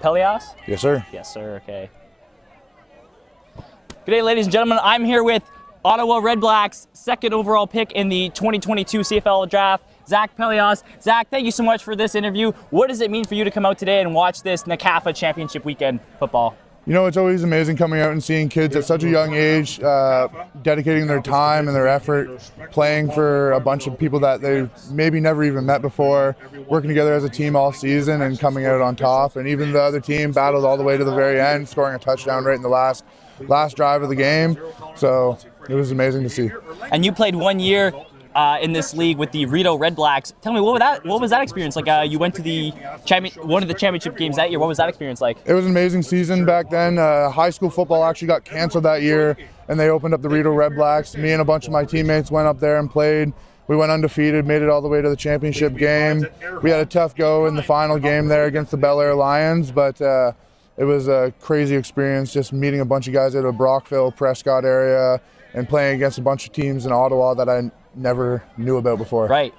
Pelos? Yes, sir. Yes, sir. Okay. Good day, ladies and gentlemen. I'm here with Ottawa Red Blacks' second overall pick in the 2022 CFL draft, Zach Pelos. Zach, thank you so much for this interview. What does it mean for you to come out today and watch this NCAFA championship weekend football? You know, it's always amazing coming out and seeing kids at such a young age dedicating their time and their effort, playing for a bunch of people that they've maybe never even met before, working together as a team all season and coming out on top. And even the other team battled all the way to the very end, scoring a touchdown right in the last drive of the game. So it was amazing to see. And you played 1 year in this league with the Rideau Red Blacks. Tell me, what was that experience like? You went to the one of the championship games that year. What was that experience like? It was an amazing season back then. High school football actually got canceled that year, and they opened up the Rideau Red Blacks. Me and a bunch of my teammates went up there and played. We went undefeated, made it all the way to the championship game. We had a tough go in the final game there against the Bel Air Lions, but it was a crazy experience just meeting a bunch of guys out of Brockville, Prescott area, and playing against a bunch of teams in Ottawa that I never knew about before. Right.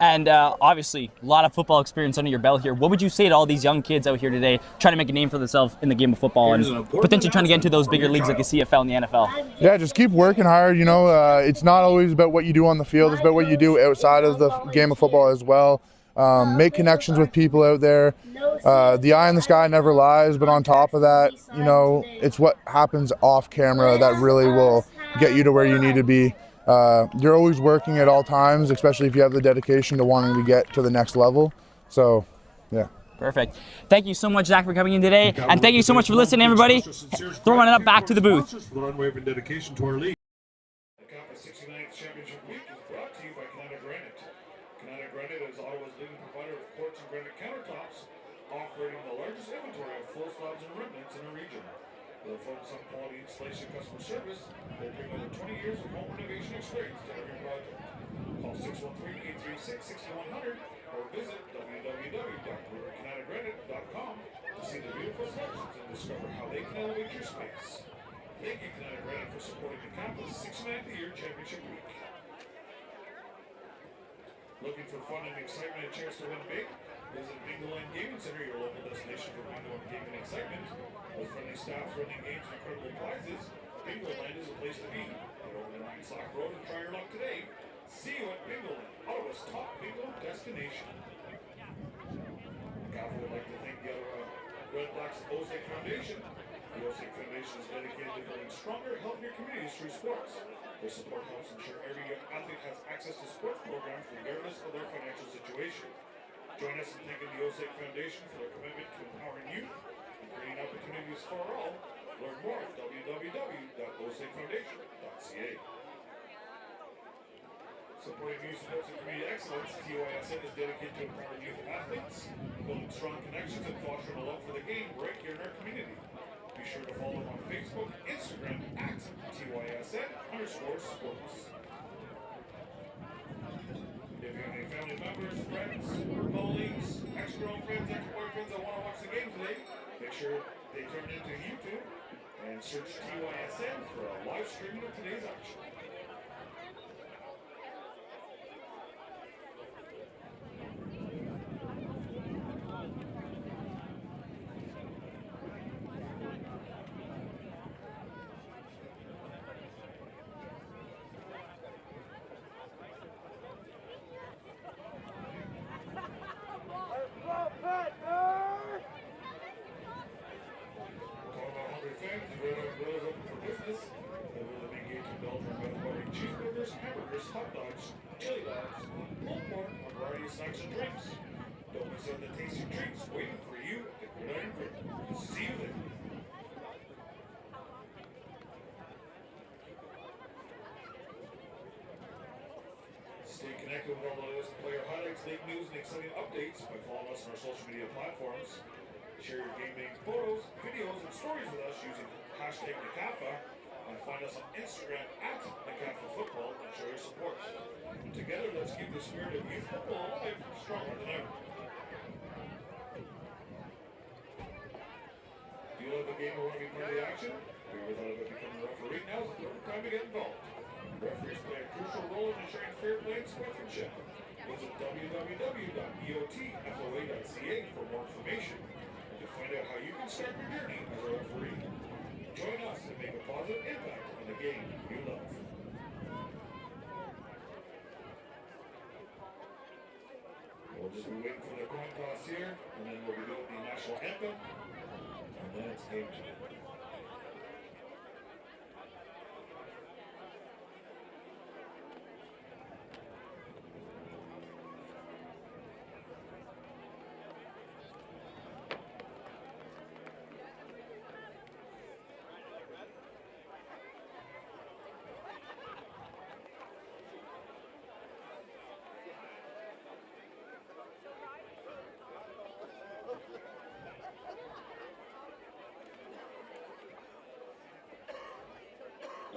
And obviously, a lot of football experience under your belt here. What would you say to all these young kids out here today trying to make a name for themselves in the game of football and potentially trying to get into those bigger leagues like the CFL and the NFL? Yeah, just keep working hard. You know, it's not always about what you do on the field. It's about what you do outside of the game of football as well. Make connections with people out there. The eye in the sky never lies, but on top of that, you know, it's what happens off camera that really will get you to where you need to be. You're always working at all times, especially if you have the dedication to wanting to get to the next level. So, yeah. Perfect. Thank you so much, Zach, for coming in today. And thank you so much for listening, everybody. Throwing it up back to the booth. Unwavering dedication to our league. The NCAFA 69th Championship Week is brought to you by Canada Granite. Canada Granite is Ottawa's leading provider of quartz and granite countertops, operating the largest inventory of full slabs and remnants in the region. With a focus on quality installation and customer service, they bring over 20 years of home renovation experience to every project. Call 613-836-6100 or visit www.canadagranite.com to see the beautiful selections and discover how they can elevate your space. Thank you, Canada Granite, for supporting the NCAFA's 69th year championship week. Looking for fun and excitement and chance to win big? Visit Bingo Line Gaming Center, your local destination for bingo and gaming excitement. With friendly staff, running games, and incredible prizes, Bingo Land is a place to be. Get over to 9 Sock Road and try your luck today. See you at Bingo Land, Ottawa's top bingo destination. NCAFA would like to thank the Ottawa Red Blacks Osage Foundation. The Osage Foundation is dedicated to building stronger, healthier communities through sports. Their support helps ensure every young athlete has access to sports programs regardless of their financial situation. Join us in thanking the Osage Foundation for their commitment to empowering youth and creating opportunities for all. Learn more at www.osagefoundation.ca. Supporting youth sports and community excellence, TYSN is dedicated to empowering youth athletes, building strong connections, and fostering a love for the game right here in our community. Be sure to follow them on Facebook, Instagram at TYSN_sports. If you have any family members, friends, colleagues, ex-girlfriends, ex-boyfriends that want to watch the game today, make sure they turn into YouTube and search TYSN for a live streaming of today's action. Hot dogs, chili dogs, pulled pork, a variety of snacks and drinks. Don't miss out on the tasty treats waiting for you at the Gridiron Grill. See you there. Stay connected with all the latest player highlights, league news, and exciting updates by following us on our social media platforms. Share your game day photos, videos, and stories with us using hashtag NCAFA. And find us on Instagram at NCAFA Football and show your support. Together, let's keep the spirit of youth football alive, stronger than ever. Do you love the game and want to be part of the action? Have you ever thought about becoming a referee? Now's the perfect time to get involved. Referees play a crucial role in ensuring fair play and sportsmanship. Visit www.eotfoa.ca for more information and to find out how you can start your journey as a referee. Join us and make a positive impact on the game you love. We'll just be waiting for the coin toss here, and then we'll be doing the national anthem, and then it's game time.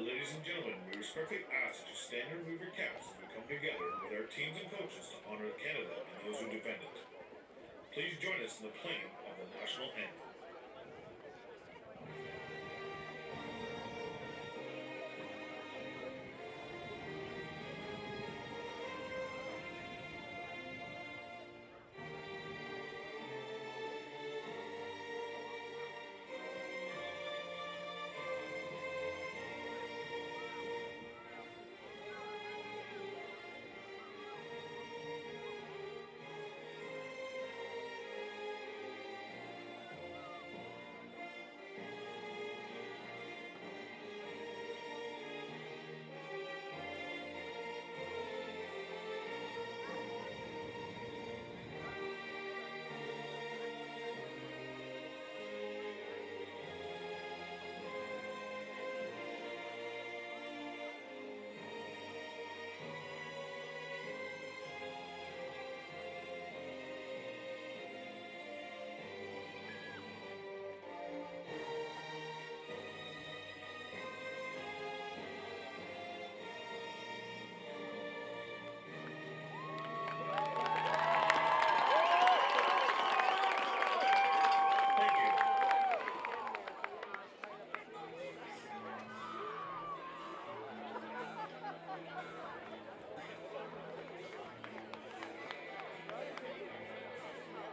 Ladies and gentlemen, we respectfully ask that you stand and remove your caps as we come together with our teams and coaches to honor Canada and those who defend it. Please join us in the playing of the national anthem.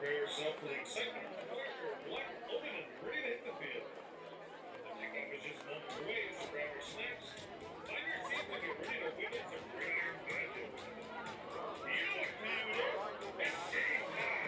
Prepare yourself for the excitement. Black, open, and ready to hit the field. The kickoff is just moments away, so grab your snacks. Find your seat and get ready to witness a gridiron magic. You know what time it is. It's game time.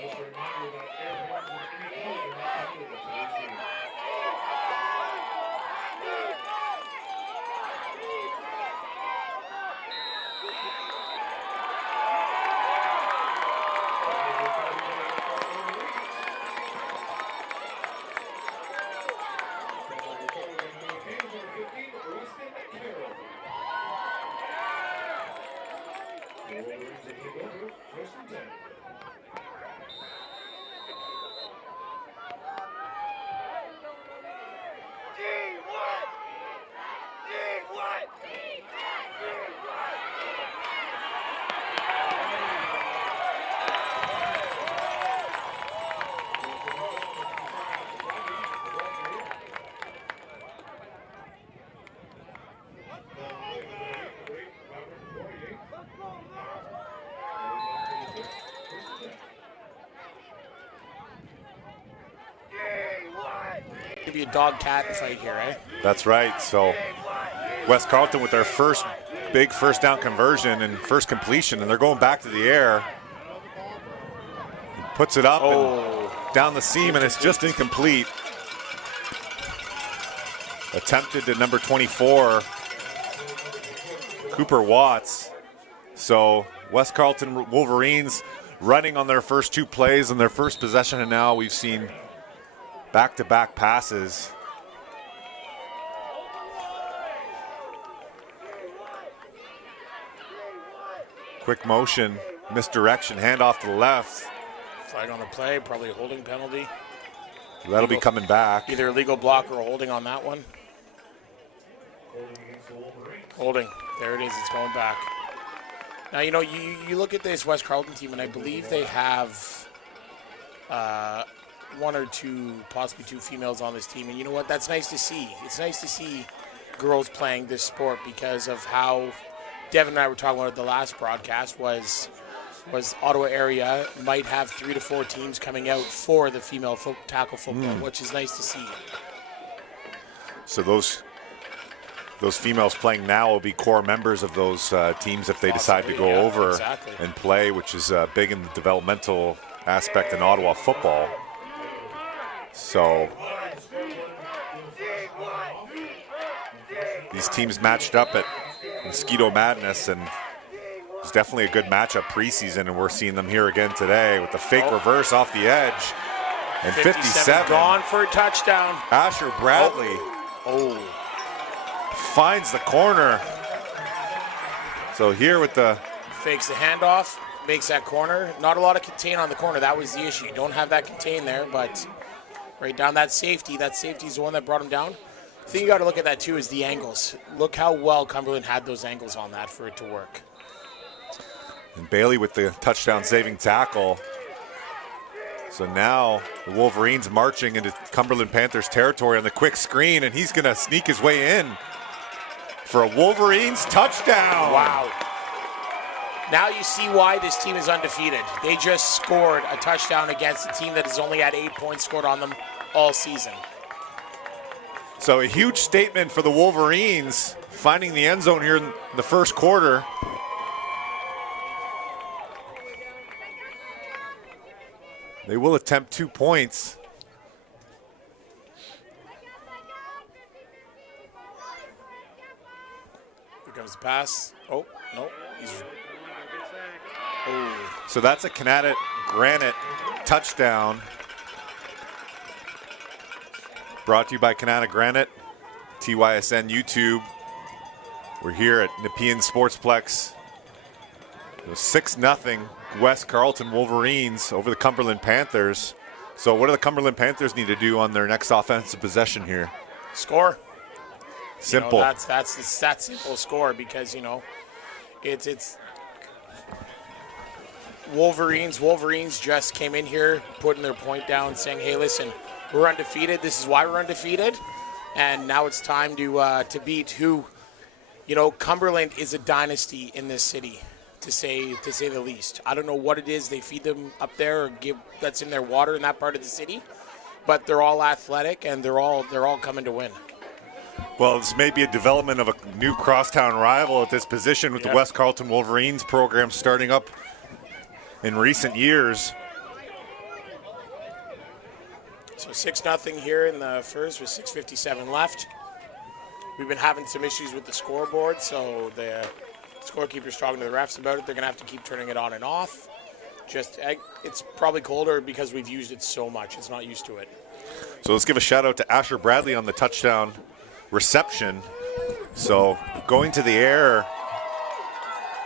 Just a reminder that air horns of any color are not permitted at today's game. Could be a dog-cat fight here, eh? That's right. So West Carleton with their first big first down conversion and first completion, and they're going back to the air. He puts it up and down the seam, and it's just incomplete. Attempted at number 24, Cooper Watts. So West Carleton Wolverines running on their first two plays and their first possession, and now we've seen back-to-back passes. Quick motion, misdirection, handoff to the left. Flag on the play, probably a holding penalty. That'll be coming back. Either a legal block or a holding on that one. Holding. There it is. It's going back. Now, you know, you look at this West Carleton team, and I believe they have one or two, possibly two females on this team. And you know what? That's nice to see. It's nice to see girls playing this sport because of how Devin and I were talking about it the last broadcast was Ottawa area might have 3 to 4 teams coming out for the female tackle football, which is nice to see. So those females playing now will be core members of those teams if they decide to go over and play, which is big in the developmental aspect in Ottawa football. So these teams matched up at Mosquito Madness, and it's definitely a good matchup preseason, and we're seeing them here again today with the fake reverse off the edge. And 57 gone for a touchdown. Asher Bradley finds the corner. So here with the fakes the handoff, makes that corner. Not a lot of contain on the corner. That was the issue. You don't have that contain there, but right down that safety. That safety is the one that brought him down. The thing you got to look at that too is the angles. Look how well Cumberland had those angles on that for it to work. And Bailey with the touchdown saving tackle. So now the Wolverines marching into Cumberland Panthers territory on the quick screen, and he's going to sneak his way in for a Wolverines touchdown. Wow. Now you see why this team is undefeated. They just scored a touchdown against a team that has only had 8 points scored on them all season. So a huge statement for the Wolverines, finding the end zone here in the first quarter. They will attempt 2 points. Here comes the pass. Oh, no. So that's a Canada Granite touchdown. Brought to you by Canada Granite, TYSN YouTube. We're here at Nepean Sportsplex. It was 6-0 West Carleton Wolverines over the Cumberland Panthers. So what do the Cumberland Panthers need to do on their next offensive possession here? Score. Simple. You know, that's simple score because, you know, it's Wolverines just came in here, putting their point down, saying, hey, listen, we're undefeated. This is why we're undefeated. And now it's time to beat who, Cumberland is a dynasty in this city, to say the least. I don't know what it is they feed them up there or give that's in their water in that part of the city, but they're all athletic and they're all coming to win. Well, this may be a development of a new crosstown rival at this position with the West Carleton Wolverines program starting up in recent years. So 6-0 here in the first with 6:57 left. We've been having some issues with the scoreboard, so the scorekeeper's talking to the refs about it. They're going to have to keep turning it on and off. It's probably colder because we've used it so much. It's not used to it. So let's give a shout out to Asher Bradley on the touchdown reception. So going to the air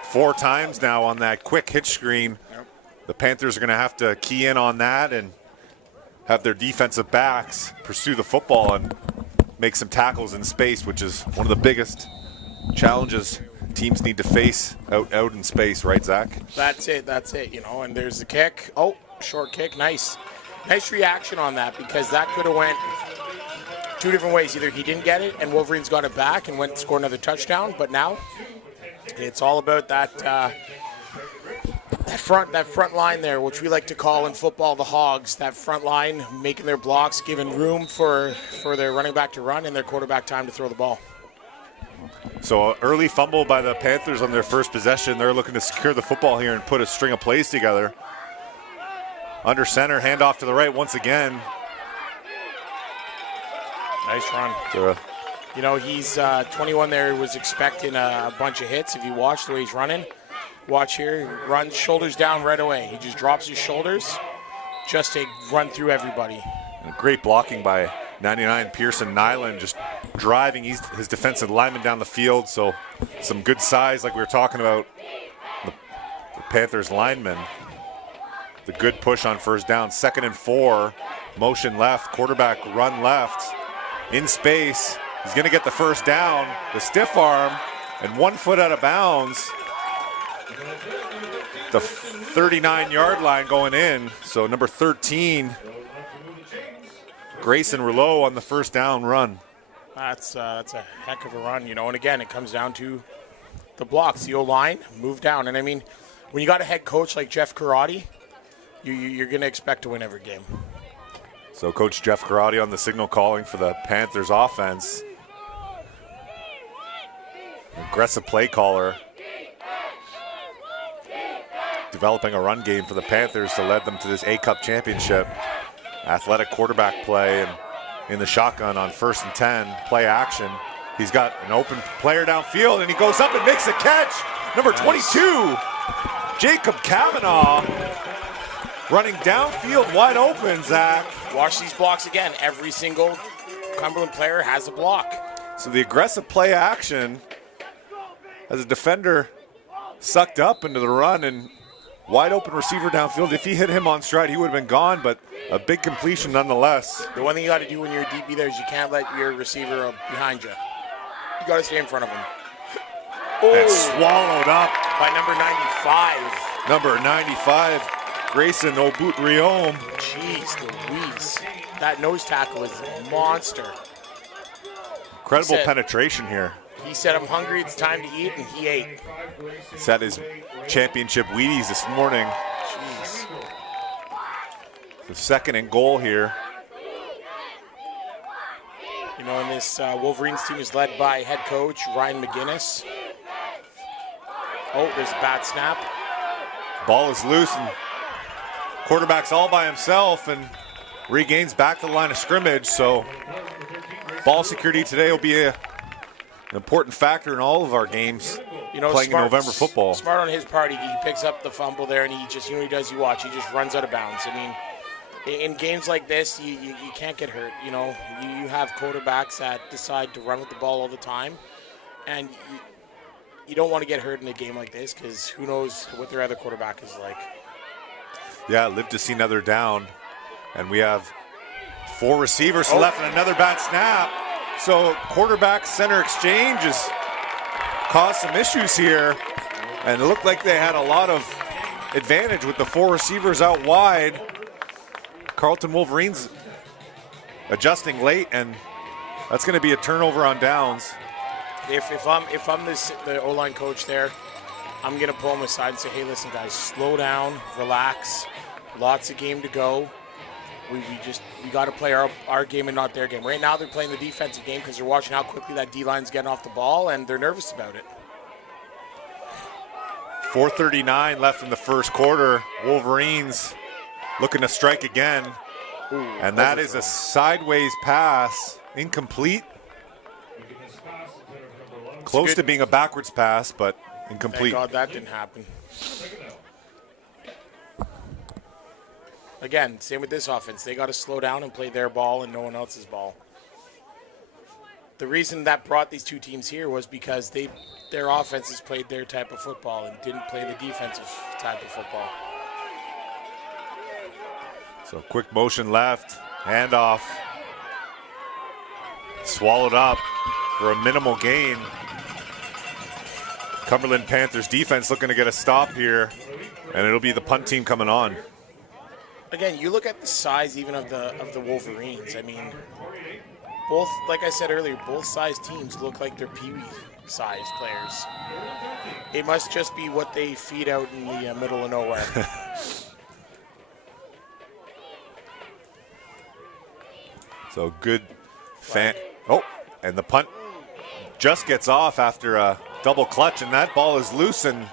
4 times now on that quick hitch screen. Yep. The Panthers are going to have to key in on that and have their defensive backs pursue the football and make some tackles in space, which is one of the biggest challenges teams need to face out in space, right, Zach? That's it, and there's the kick. Oh, short kick, nice reaction on that, because that could have went 2 different ways. Either he didn't get it and Wolverines got it back and went and scored another touchdown, but now it's all about that front line there, which we like to call in football the hogs. That front line making their blocks, giving room for their running back to run and their quarterback time to throw the ball. So an early fumble by the Panthers on their first possession. They're looking to secure the football here and put a string of plays together. Under center, handoff to the right once again. Nice run. He's 21 there, was expecting a bunch of hits. If you watch the way he's running, watch here, he runs shoulders down right away. He just drops his shoulders just to run through everybody. And great blocking by 99 Pearson Nyland, just driving his defensive lineman down the field. So some good size, like we were talking about, the Panthers linemen. The good push on first down. 2nd and 4, motion left, quarterback run left, in space. He's going to get the first down. The stiff arm, and 1 foot out of bounds. The 39-yard line going in. So number 13, Grayson Rouleau on the first down run. That's a heck of a run, and again, it comes down to the blocks. The O-line, move down. And I mean, when you got a head coach like Jeff Karate, you're going to expect to win every game. So Coach Jeff Karate on the signal calling for the Panthers offense. Aggressive play caller. Developing a run game for the Panthers to lead them to this A-Cup championship. Athletic quarterback play, and in the shotgun on 1st and 10, play action. He's got an open player downfield, and he goes up and makes a catch. Number 22, Jacob Kavanaugh, running downfield wide open, Zach. Watch these blocks again. Every single Cumberland player has a block. So the aggressive play action as a defender sucked up into the run, and wide open receiver downfield. If he hit him on stride, he would have been gone, but a big completion nonetheless. The one thing you got to do when you're a DB there is you can't let your receiver behind you. You got to stay in front of him. And swallowed up by number 95. Number 95, Grayson Obutriome. Jeez Louise. That nose tackle is a monster. Incredible penetration here. He said, I'm hungry, it's time to eat, and he ate. He's had his championship Wheaties this morning. Jeez. The 2nd and goal here. And this Wolverines team is led by head coach Ryan McGinnis. Oh, there's a bad snap. Ball is loose, and quarterback's all by himself and regains back to the line of scrimmage. So ball security today will be an important factor in all of our games playing in November football. Smart on his part. He picks up the fumble there, and he just, he does, you watch, he just runs out of bounds. I mean, in games like this, you can't get hurt. You have quarterbacks that decide to run with the ball all the time, and you don't want to get hurt in a game like this because who knows what their other quarterback is like. Yeah, live to see another down, and we have 4 receivers left and another bad snap. So quarterback center exchange has caused some issues here, and it looked like they had a lot of advantage with the 4 receivers out wide. Carleton Wolverines adjusting late, and that's going to be a turnover on downs. If I'm the O-line coach there, I'm going to pull them aside and say, hey, listen, guys, slow down, relax. Lots of game to go. We got to play our game and not their game. Right now they're playing the defensive game because they're watching how quickly that D-line's getting off the ball, and they're nervous about it. 4:39 left in the first quarter. Wolverines looking to strike again. Ooh, and that is a sideways pass, incomplete. Close to being a backwards pass, but incomplete. Thank God that didn't happen. Again, same with this offense. They got to slow down and play their ball and no one else's ball. The reason that brought these two teams here was because their offenses played their type of football and didn't play the defensive type of football. So quick motion left, handoff. Swallowed up for a minimal gain. Cumberland Panthers defense looking to get a stop here, and it'll be the punt team coming on. Again, you look at the size even of the Wolverines. I mean, both, like I said earlier, both size teams look like they're peewee size players. It must just be what they feed out in the middle of nowhere. So good oh, and the punt just gets off after a double clutch, and that ball is loose, and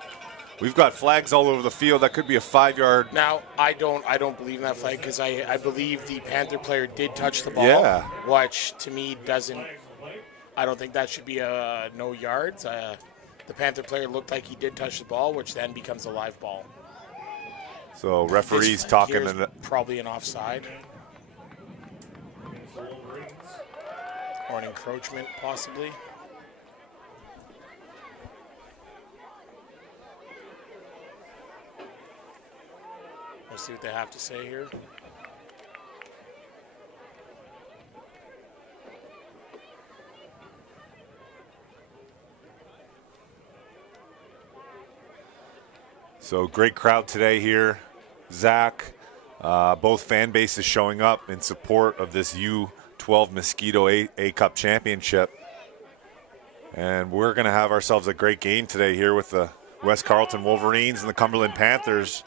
we've got flags all over the field. That could be a 5-yard. Now, I don't believe in that flag because I believe the Panther player did touch the ball. Yeah. Which to me I don't think that should be a no yards. The Panther player looked like he did touch the ball, which then becomes a live ball. So referees talking. Probably an offside. Or an encroachment, possibly. Let's see what they have to say here. So great crowd today here. Zach, both fan bases showing up in support of this U12 Mosquito A-Cup Championship. And we're going to have ourselves a great game today here with the West Carleton Wolverines and the Cumberland Panthers.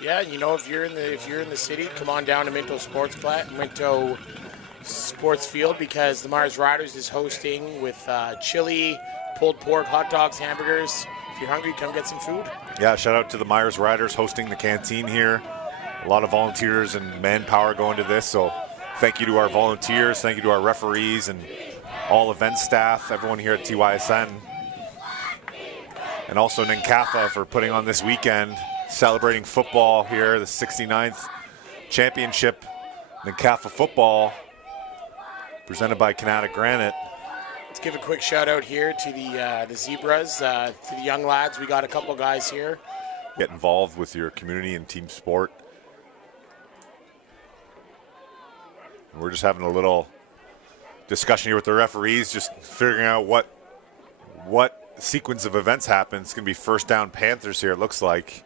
Yeah, you know, if you're in the city, come on down to Minto Sports Field, because the Myers Riders is hosting with chili, pulled pork, hot dogs, hamburgers. If you're hungry, come get some food. Yeah, shout out to the Myers Riders hosting the canteen here. A lot of volunteers and manpower going to this, so thank you to our volunteers, thank you to our referees and all event staff, everyone here at TYSN. And also NCAFA for putting on this weekend, celebrating football here, the 69th championship, NCAFA football, presented by Kinetic Granite. Let's give a quick shout out here to the Zebras, to the young lads. We got a couple guys here. Get involved with your community and team sport. We're just having a little discussion here with the referees, just figuring out what sequence of events happens. It's going to be first down Panthers here, it looks like.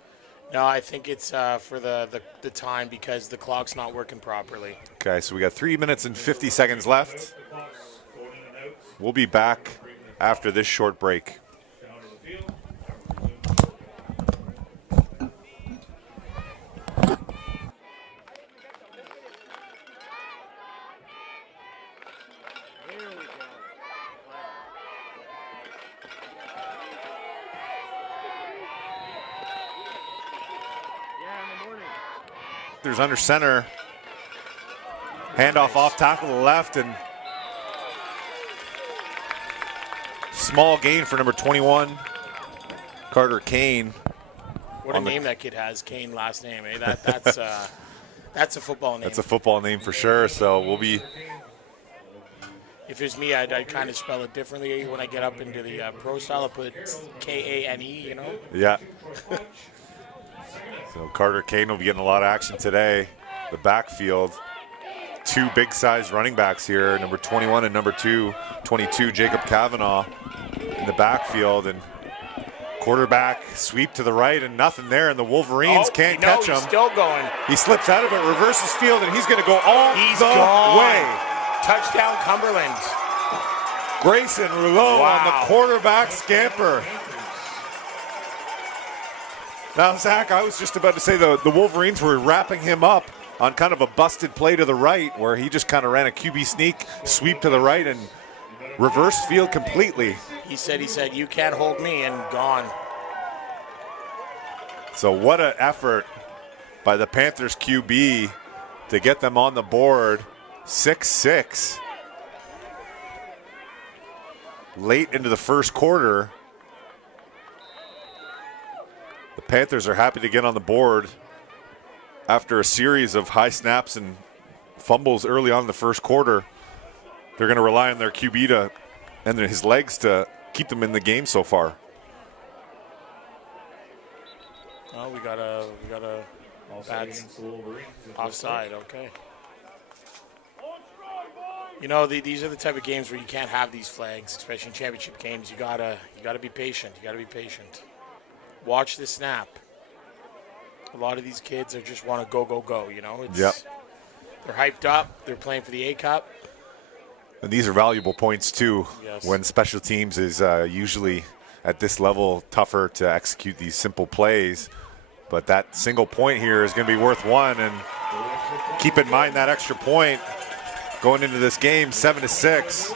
No, I think it's for the time because the clock's not working properly. Okay, so we got 3 minutes and 50 seconds left. We'll be back after this short break. There's under center. Handoff off tackle to the left, and small gain for number 21, Carter Kane. What a name that kid has, Kane last name. Eh? That's a football name. That's a football name for sure. So we'll be. If it was me, I'd kind of spell it differently. When I get up into the pro style, I put Kane, you know? Yeah. So Carter Kane will be getting a lot of action today. The backfield, two big-sized running backs here, number 21 and number 22, Jacob Kavanaugh in the backfield. And Quarterback sweep to the right and nothing there, and the Wolverines can't catch him. He's still going. He slips out of it, reverses field, and he's going to go all the way. Touchdown, Cumberland. Grayson Rouleau on the quarterback scamper. Now, Zach, I was just about to say the Wolverines were wrapping him up on kind of a busted play to the right where he just kind of ran a QB sneak, sweep to the right, and reverse field completely. He said, you can't hold me, and gone. So what an effort by the Panthers QB to get them on the board. 6-6. Late into the first quarter. The Panthers are happy to get on the board after a series of high snaps and fumbles early on in the first quarter. They're going to rely on their QB and his legs to keep them in the game so far. Oh, we got a bad offside. Okay. You know, these are the type of games where you can't have these flags, especially in championship games. You gotta be patient. You gotta be patient. Watch the snap. A lot of these kids are just want to go. You know, they're hyped up. They're playing for the A Cup. And these are valuable points too. Yes. When special teams is usually at this level tougher to execute these simple plays. But that single point here is going to be worth one. And keep in mind that extra point going into this game, 7-6.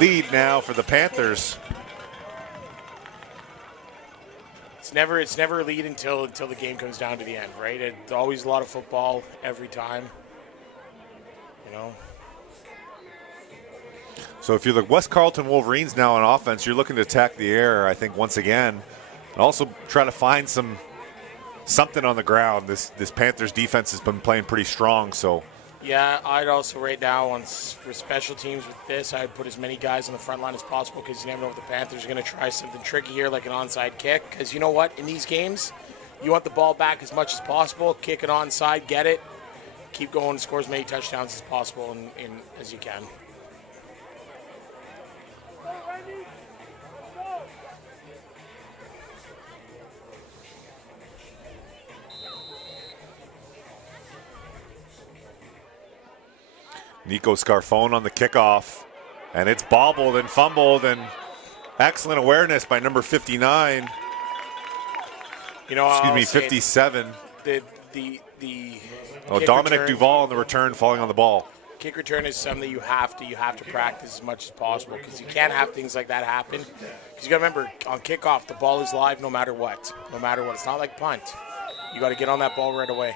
Lead now for the Panthers. It's never a lead until the game comes down to the end, right? It's always a lot of football every time. You know. So if you're the West Carleton Wolverines now on offense, you're looking to attack the air, I think, once again. And also try to find something on the ground. This Panthers defense has been playing pretty strong, so. Yeah, I'd also right now for special teams with this, I'd put as many guys on the front line as possible because you never know if the Panthers are going to try something tricky here like an onside kick. Because you know what? In these games, you want the ball back as much as possible. Kick it onside, get it. Keep going, score as many touchdowns as possible as you can. Nico Scarfone on the kickoff, and it's bobbled and fumbled, and excellent awareness by number 59. You know, 57. The Dominic return, Duval on the return, falling on the ball. Kick return is something that you have to practice as much as possible because you can't have things like that happen. Because you got to remember, on kickoff, the ball is live no matter what. No matter what. It's not like punt. You got to get on that ball right away.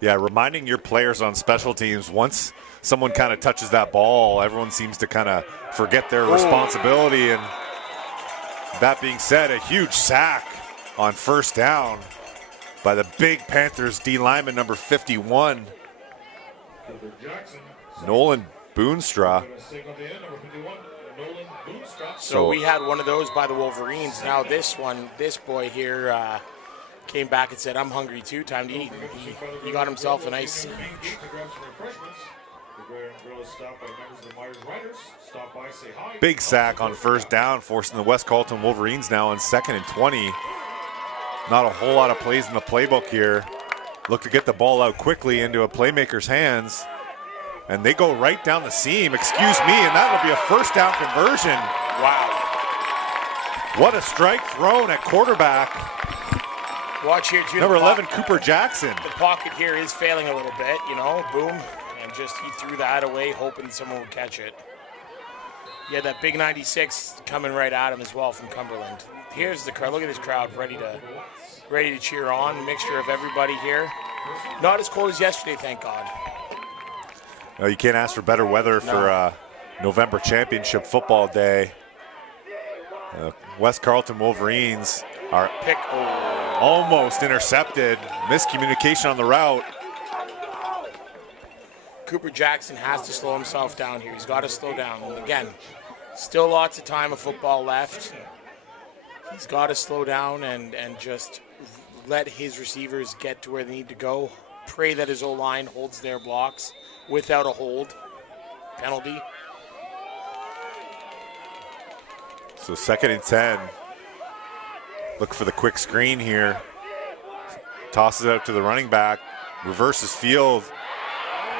Yeah, reminding your players on special teams, once someone kind of touches that ball, everyone seems to kind of forget their responsibility. And that being said, a huge sack on first down by the big Panthers D lineman, number 51, Nolan Boonstra. So we had one of those by the Wolverines. Now this boy here came back and said, I'm hungry too, time to eat. He got himself a nice sandwich. Big sack on first down, forcing the West Carleton Wolverines now on 2nd and 20. Not a whole lot of plays in the playbook here. Look to get the ball out quickly into a playmaker's hands. And they go right down the seam, excuse me, and that will be a first down conversion. Wow. What a strike thrown at quarterback. Watch here, too. Number 11, Cooper Jackson. The pocket here is failing a little bit, you know, boom. And just he threw that away, hoping someone would catch it. Yeah, that big 96 coming right at him as well from Cumberland. Here's the crowd. Look at this crowd ready to cheer on. A mixture of everybody here. Not as cold as yesterday, thank God. No, you can't ask for better weather for November Championship Football Day. West Carleton Wolverines are almost intercepted. Miscommunication on the route. Cooper Jackson has to slow himself down here. He's got to slow down. And again, still lots of time of football left. He's got to slow down and just let his receivers get to where they need to go. Pray that his O-line holds their blocks without a hold penalty. So 2nd and 10. Look for the quick screen here. Tosses it out to the running back. Reverses field.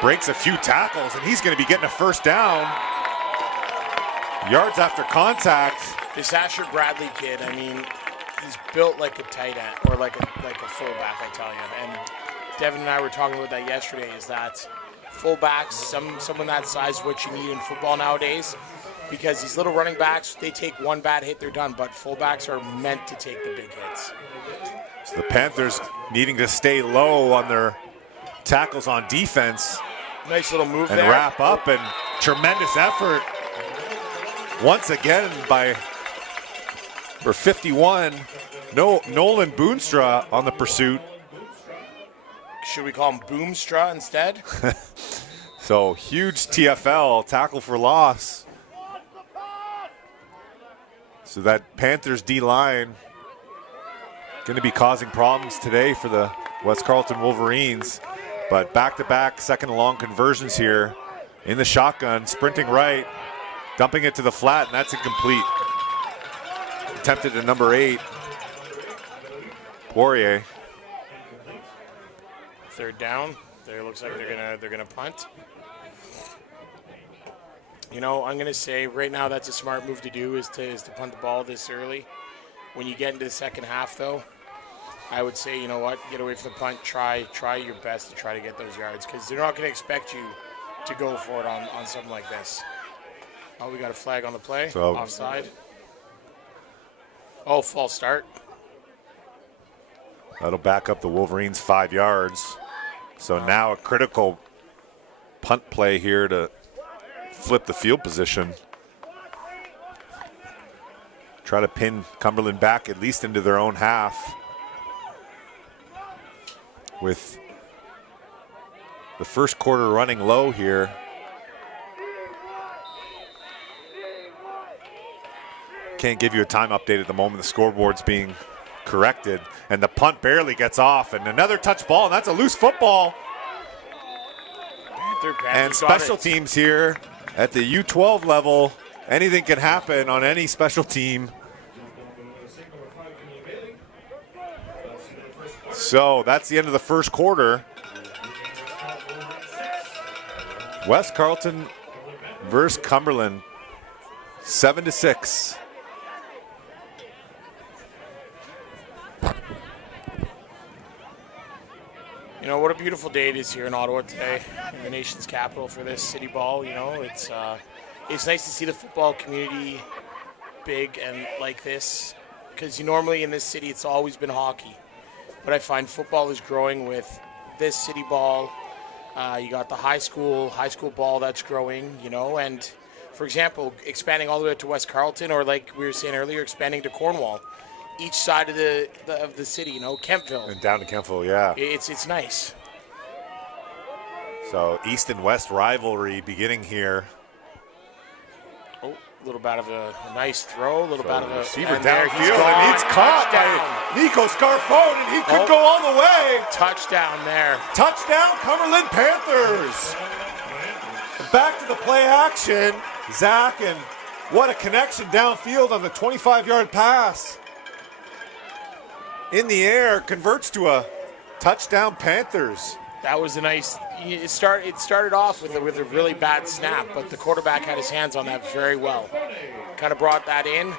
Breaks a few tackles, and he's going to be getting a first down. Yards after contact. This Asher Bradley kid, I mean, he's built like a tight end or like a fullback, I tell you. And Devin and I were talking about that yesterday, is that fullbacks, someone that size is what you need in football nowadays, because these little running backs, they take one bad hit, they're done, but fullbacks are meant to take the big hits. So the Panthers needing to stay low on their tackles on defense. Nice little move and there. Wrap up, and tremendous effort once again by for 51. Nolan Boonstra on the pursuit. Should we call him Boomstra instead? So huge TFL, tackle for loss. So that Panthers D-line going to be causing problems today for the West Carleton Wolverines. But back-to-back second and long conversions here in the shotgun, sprinting right, dumping it to the flat, and that's incomplete. Attempted at number 8, Poirier. 3rd down. There looks like they're gonna punt. You know, I'm gonna say right now that's a smart move to do, is to punt the ball this early. When you get into the second half, though, I would say, you know what, get away from the punt. Try your best to try to get those yards, because they're not gonna expect you to go for it on something like this. Oh, we got a flag on the play. So, offside. Oh, false start. That'll back up the Wolverines 5 yards. So now a critical punt play here to flip the field position. Try to pin Cumberland back at least into their own half. With the first quarter running low here. Can't give you a time update at the moment. The scoreboard's being corrected, and the punt barely gets off, and another touch ball, and that's a loose football. And special teams here at the U12 level, anything can happen on any special team. So that's the end of the first quarter. West Carleton versus Cumberland, 7-6. You know, what a beautiful day it is here in Ottawa today, in the nation's capital for this city ball. You know, it's nice to see the football community big and like this, because normally in this city it's always been hockey. But I find football is growing with this city ball. You got the high school ball that's growing, you know, and for example, expanding all the way up to West Carleton, or like we were saying earlier, expanding to Cornwall. Each side of the city, you know, Kempville. And down to Kempville, yeah. It's nice. So East and West rivalry beginning here. Oh, a little bit of a nice throw, a little bit of a receiver and downfield, and it's caught by Nico Scarfone, and he could go all the way. Touchdown there. Touchdown, Cumberland Panthers. Back to the play action, Zach, and what a connection downfield on the 25-yard pass. In the air, converts to a touchdown, Panthers. That was a nice. It started off with a really bad snap, but the quarterback had his hands on that very well. Kind of brought that in,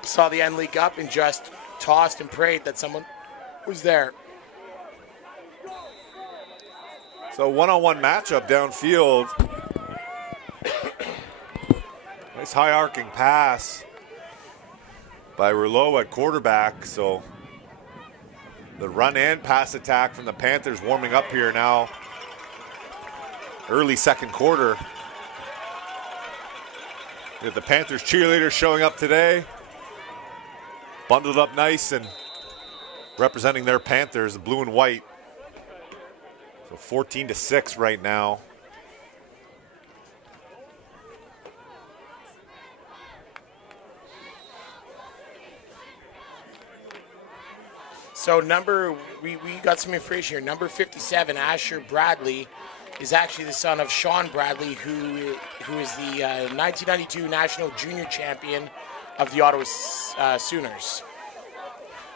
saw the end leak up, and just tossed and prayed that someone was there. So one-on-one matchup downfield. Nice high arcing pass by Rouleau at quarterback. So the run and pass attack from the Panthers warming up here now. Early second quarter. We have the Panthers cheerleaders showing up today. Bundled up nice and representing their Panthers, the blue and white. So 14-6 right now. So we got some information here. Number 57, Asher Bradley, is actually the son of Sean Bradley, who is the 1992 National Junior Champion of the Ottawa Sooners.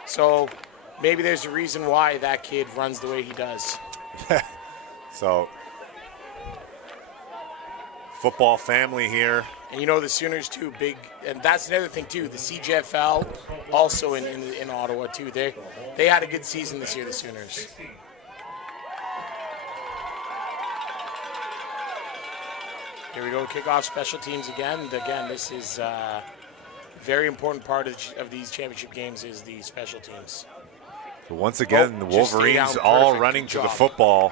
So maybe there's a reason why that kid runs the way he does. So, football family here. And the Sooners too, big, and that's another thing too. The CJFL also in Ottawa too. They had a good season this year, the Sooners. Here we go, kickoff special teams again. And again, this is a very important part of these championship games is the special teams. So once again, the just stay Wolverines down, all perfect, running good to the job. football.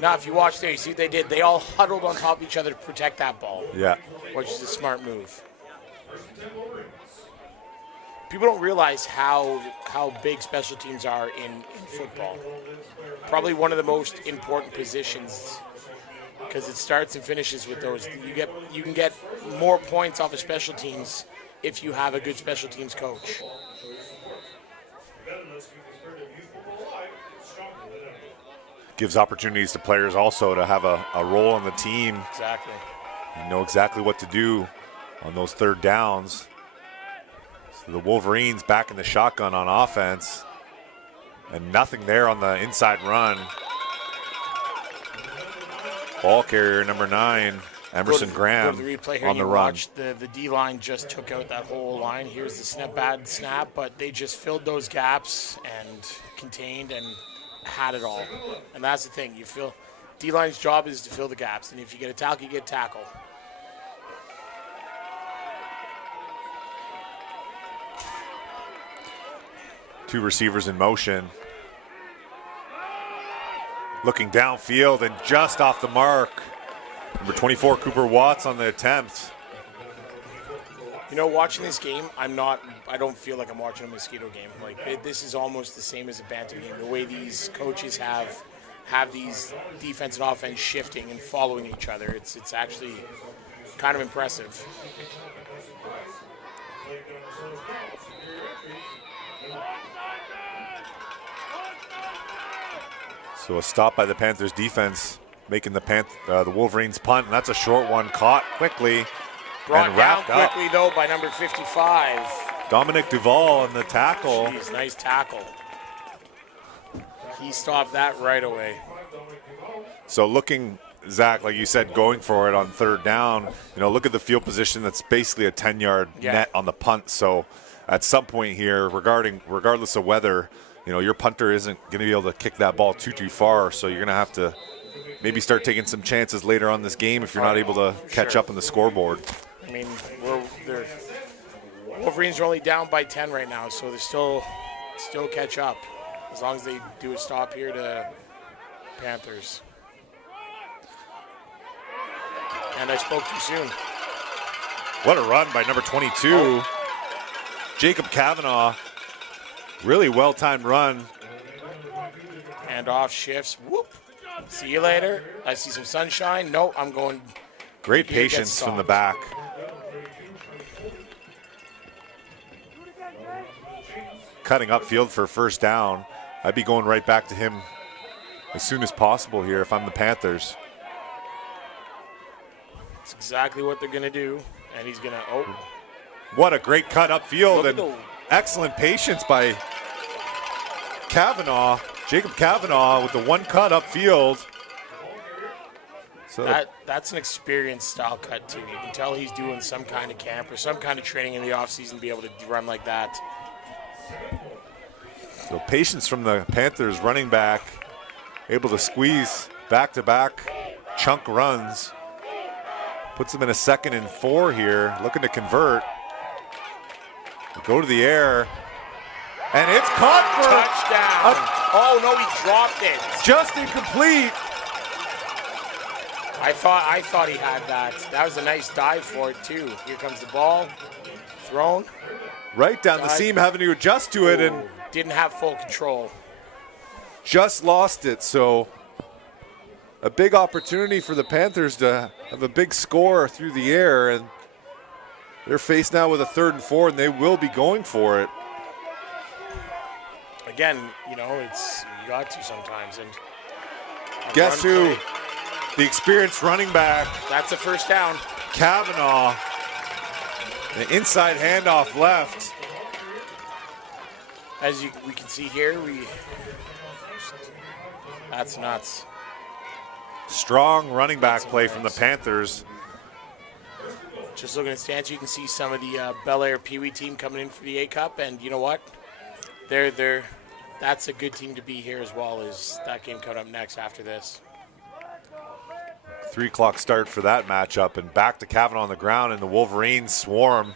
Now, if you watch there, you see what they did. They all huddled on top of each other to protect that ball, Yeah. which is a smart move. People don't realize how big special teams are in football. Probably one of the most important positions because it starts and finishes with those. You can get more points off of special teams if you have a good special teams coach. Gives opportunities to players also to have a role on the team. Exactly. You know exactly what to do on those third downs. So the Wolverines back in the shotgun on offense. And nothing there on the inside run. Ball carrier number 9, Emerson Graham, go to the replay here, on the you run. watch the D-line just took out that whole line. Here's the bad snap, but they just filled those gaps and contained and had it all. And that's the thing. You feel D-line's job is to fill the gaps, and if you get a tackle, you get a tackle. Two receivers in motion. Looking downfield and just off the mark. Number 24, Cooper Watts on the attempt. Watching this game, I don't feel like I'm watching a mosquito game. This is almost the same as a bantam game. The way these coaches have these defense and offense shifting and following each other, it's actually kind of impressive. So a stop by the Panthers defense, making the Wolverines punt, and that's a short one, caught quickly Brought and down wrapped up. quickly, though, by number 55. Dominic Duval on the tackle. Jeez, nice tackle. He stopped that right away. So looking, Zach, like you said, going for it on third down, look at the field position. That's basically a 10-yard net on the punt. So at some point here, regardless of weather, your punter isn't going to be able to kick that ball too far. So you're going to have to maybe start taking some chances later on this game if you're not able to catch up on the scoreboard. I mean, Wolverines are only down by 10 right now, so they're still catch up as long as they do a stop here to Panthers. And I spoke too soon. What a run by number 22, Jacob Kavanaugh. Really well-timed run. And off shifts. Whoop. See you later. I see some sunshine. No, I'm going. Great patience from the back. Cutting upfield for first down. I'd be going right back to him as soon as possible here if I'm the Panthers. That's exactly what they're going to do. And he's going to, What a great cut upfield and the excellent patience by Kavanaugh. Jacob Kavanaugh with the one cut upfield. So that's an experienced style cut, too. You can tell he's doing some kind of camp or some kind of training in the offseason to be able to run like that. So patience from the Panthers running back, able to squeeze back-to-back chunk runs. Puts them in a 2nd and 4 here, looking to convert. Go to the air, and it's caught for touchdown. No, he dropped it. Just incomplete. I thought he had that. That was a nice dive for it too. Here comes the ball, thrown. Right down the seam, having to adjust to it, and didn't have full control. Just lost it. So a big opportunity for the Panthers to have a big score through the air, and they're faced now with a 3rd and 4, and they will be going for it. Again, it's you got to sometimes. And guess who? The experienced running back. That's a first down. Kavanaugh The inside handoff left. As we can see here, that's nuts. Strong running back play from the Panthers. Just looking at stats, you can see some of the Bel Air Pee Wee team coming in for the A Cup, and you know what? That's a good team to be here as well. Is that game coming up next after this? 3 o'clock start for that matchup, and back to Kavanaugh on the ground, and the Wolverines swarm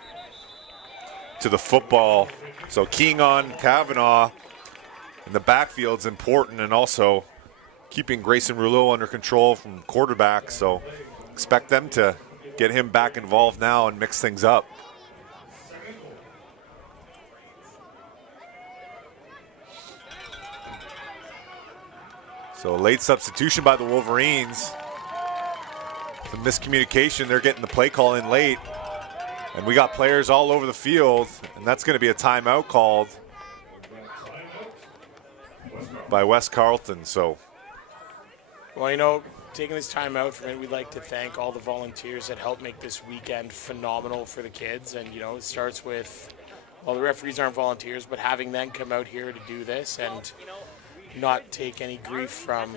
to the football. So keying on Kavanaugh in the backfield's important, and also keeping Grayson Rouleau under control from quarterback. So expect them to get him back involved now and mix things up. So a late substitution by the Wolverines. Some miscommunication. They're getting the play call in late. And we got players all over the field, and that's going to be a timeout called by West Carleton. So, well, you know, taking this time out from it, we'd like to thank all the volunteers that helped make this weekend phenomenal for the kids. And, you know, it starts with, well, the referees aren't volunteers, but having them come out here to do this and not take any grief from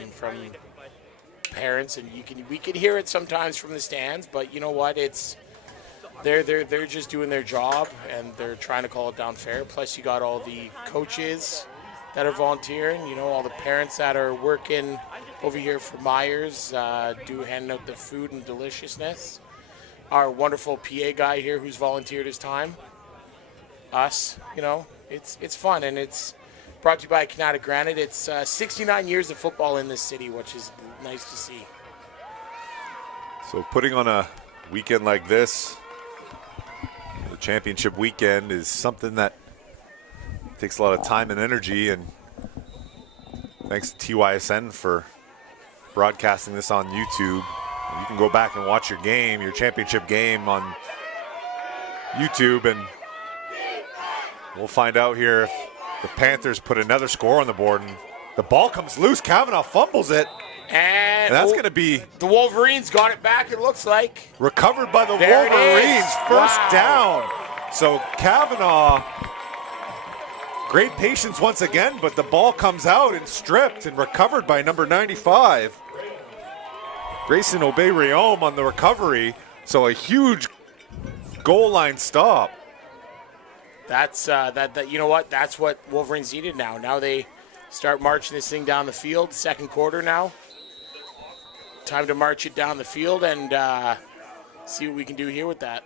parents. And we can hear it sometimes from the stands, but you know what? They're just doing their job, and they're trying to call it down fair. Plus, you got all the coaches that are volunteering, you know, all the parents that are working over here for Myers, handing out the food and deliciousness. Our wonderful PA guy here who's volunteered his time. Us, you know, it's fun, and it's brought to you by Canada Granite. It's 69 years of football in this city, which is nice to see. So putting on a weekend like this, the championship weekend, is something that takes a lot of time and energy, and thanks to TYSN for broadcasting this on YouTube. You can go back and watch your game, your championship game, on YouTube, and we'll find out here if the Panthers put another score on the board, and the ball comes loose. Kavanaugh fumbles it. And that's going to be... The Wolverines got it back, it looks like. Recovered by the Wolverines. First down. So Kavanaugh, great patience once again, but the ball comes out and stripped and recovered by number 95. Grayson Obey-Riom on the recovery. So a huge goal line stop. That's you know what? That's what Wolverines needed now. Now they start marching this thing down the field. Second quarter now. Time to march it down the field and see what we can do here with that.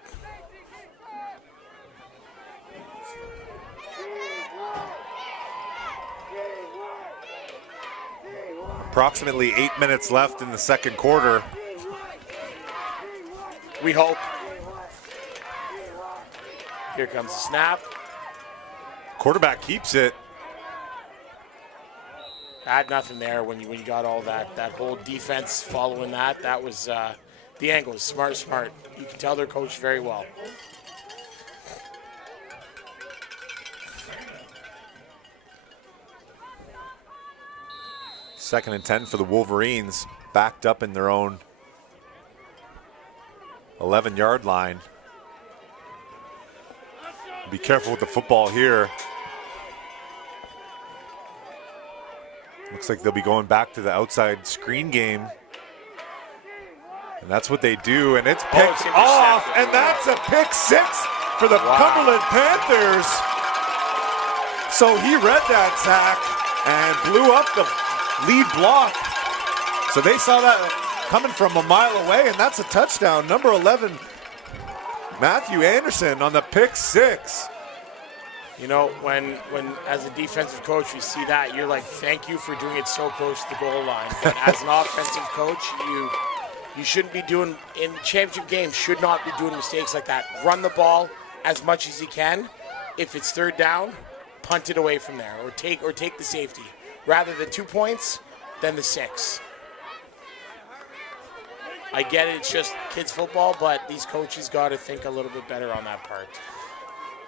Approximately 8 minutes left in the second quarter. We hope. Here comes the snap. Quarterback keeps it. Had nothing there when you got all that whole defense following that. That was the angle was smart. You can tell they're coached very well. Second and 10 for the Wolverines, backed up in their own 11-yard line. Be careful with the football here. Looks like they'll be going back to the outside screen game. And that's what they do, and it's picked off, and that's a pick six for the Cumberland Panthers. So he read that, Zach, and blew up the lead block. So they saw that coming from a mile away, and that's a touchdown. Number 11, Matthew Anderson on the pick six. You know, when as a defensive coach, you see that, you're like, thank you for doing it so close to the goal line. But as an offensive coach, you shouldn't be doing, in championship games, should not be doing mistakes like that. Run the ball as much as you can. If it's third down, punt it away from there, or take the safety. Rather the 2 points than the 6. I get it, it's just kids football, but these coaches got to think a little bit better on that part.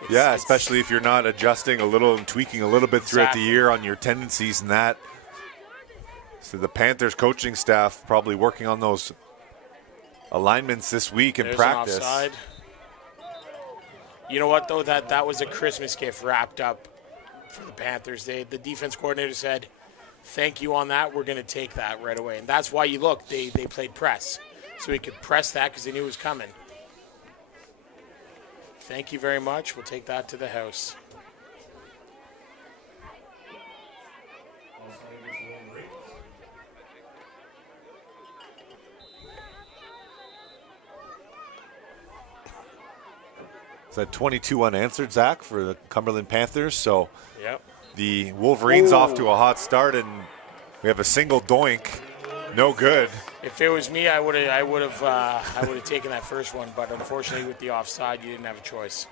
Especially if you're not adjusting a little and tweaking a little bit throughout the year on your tendencies and that. So the Panthers coaching staff probably working on those alignments this week in practice. An offside. You know what, though? That was a Christmas gift wrapped up for the Panthers. The defense coordinator said, thank you on that. We're going to take that right away. And that's why you look, they played press. So we could press that because they knew it was coming. Thank you very much. We'll take that to the house. Is that 22 unanswered, Zach, for the Cumberland Panthers? So Yep. the Wolverines off to a hot start, and we have a single doink. No good. If it was me, I would have taken that first one, but unfortunately with the offside, you didn't have a choice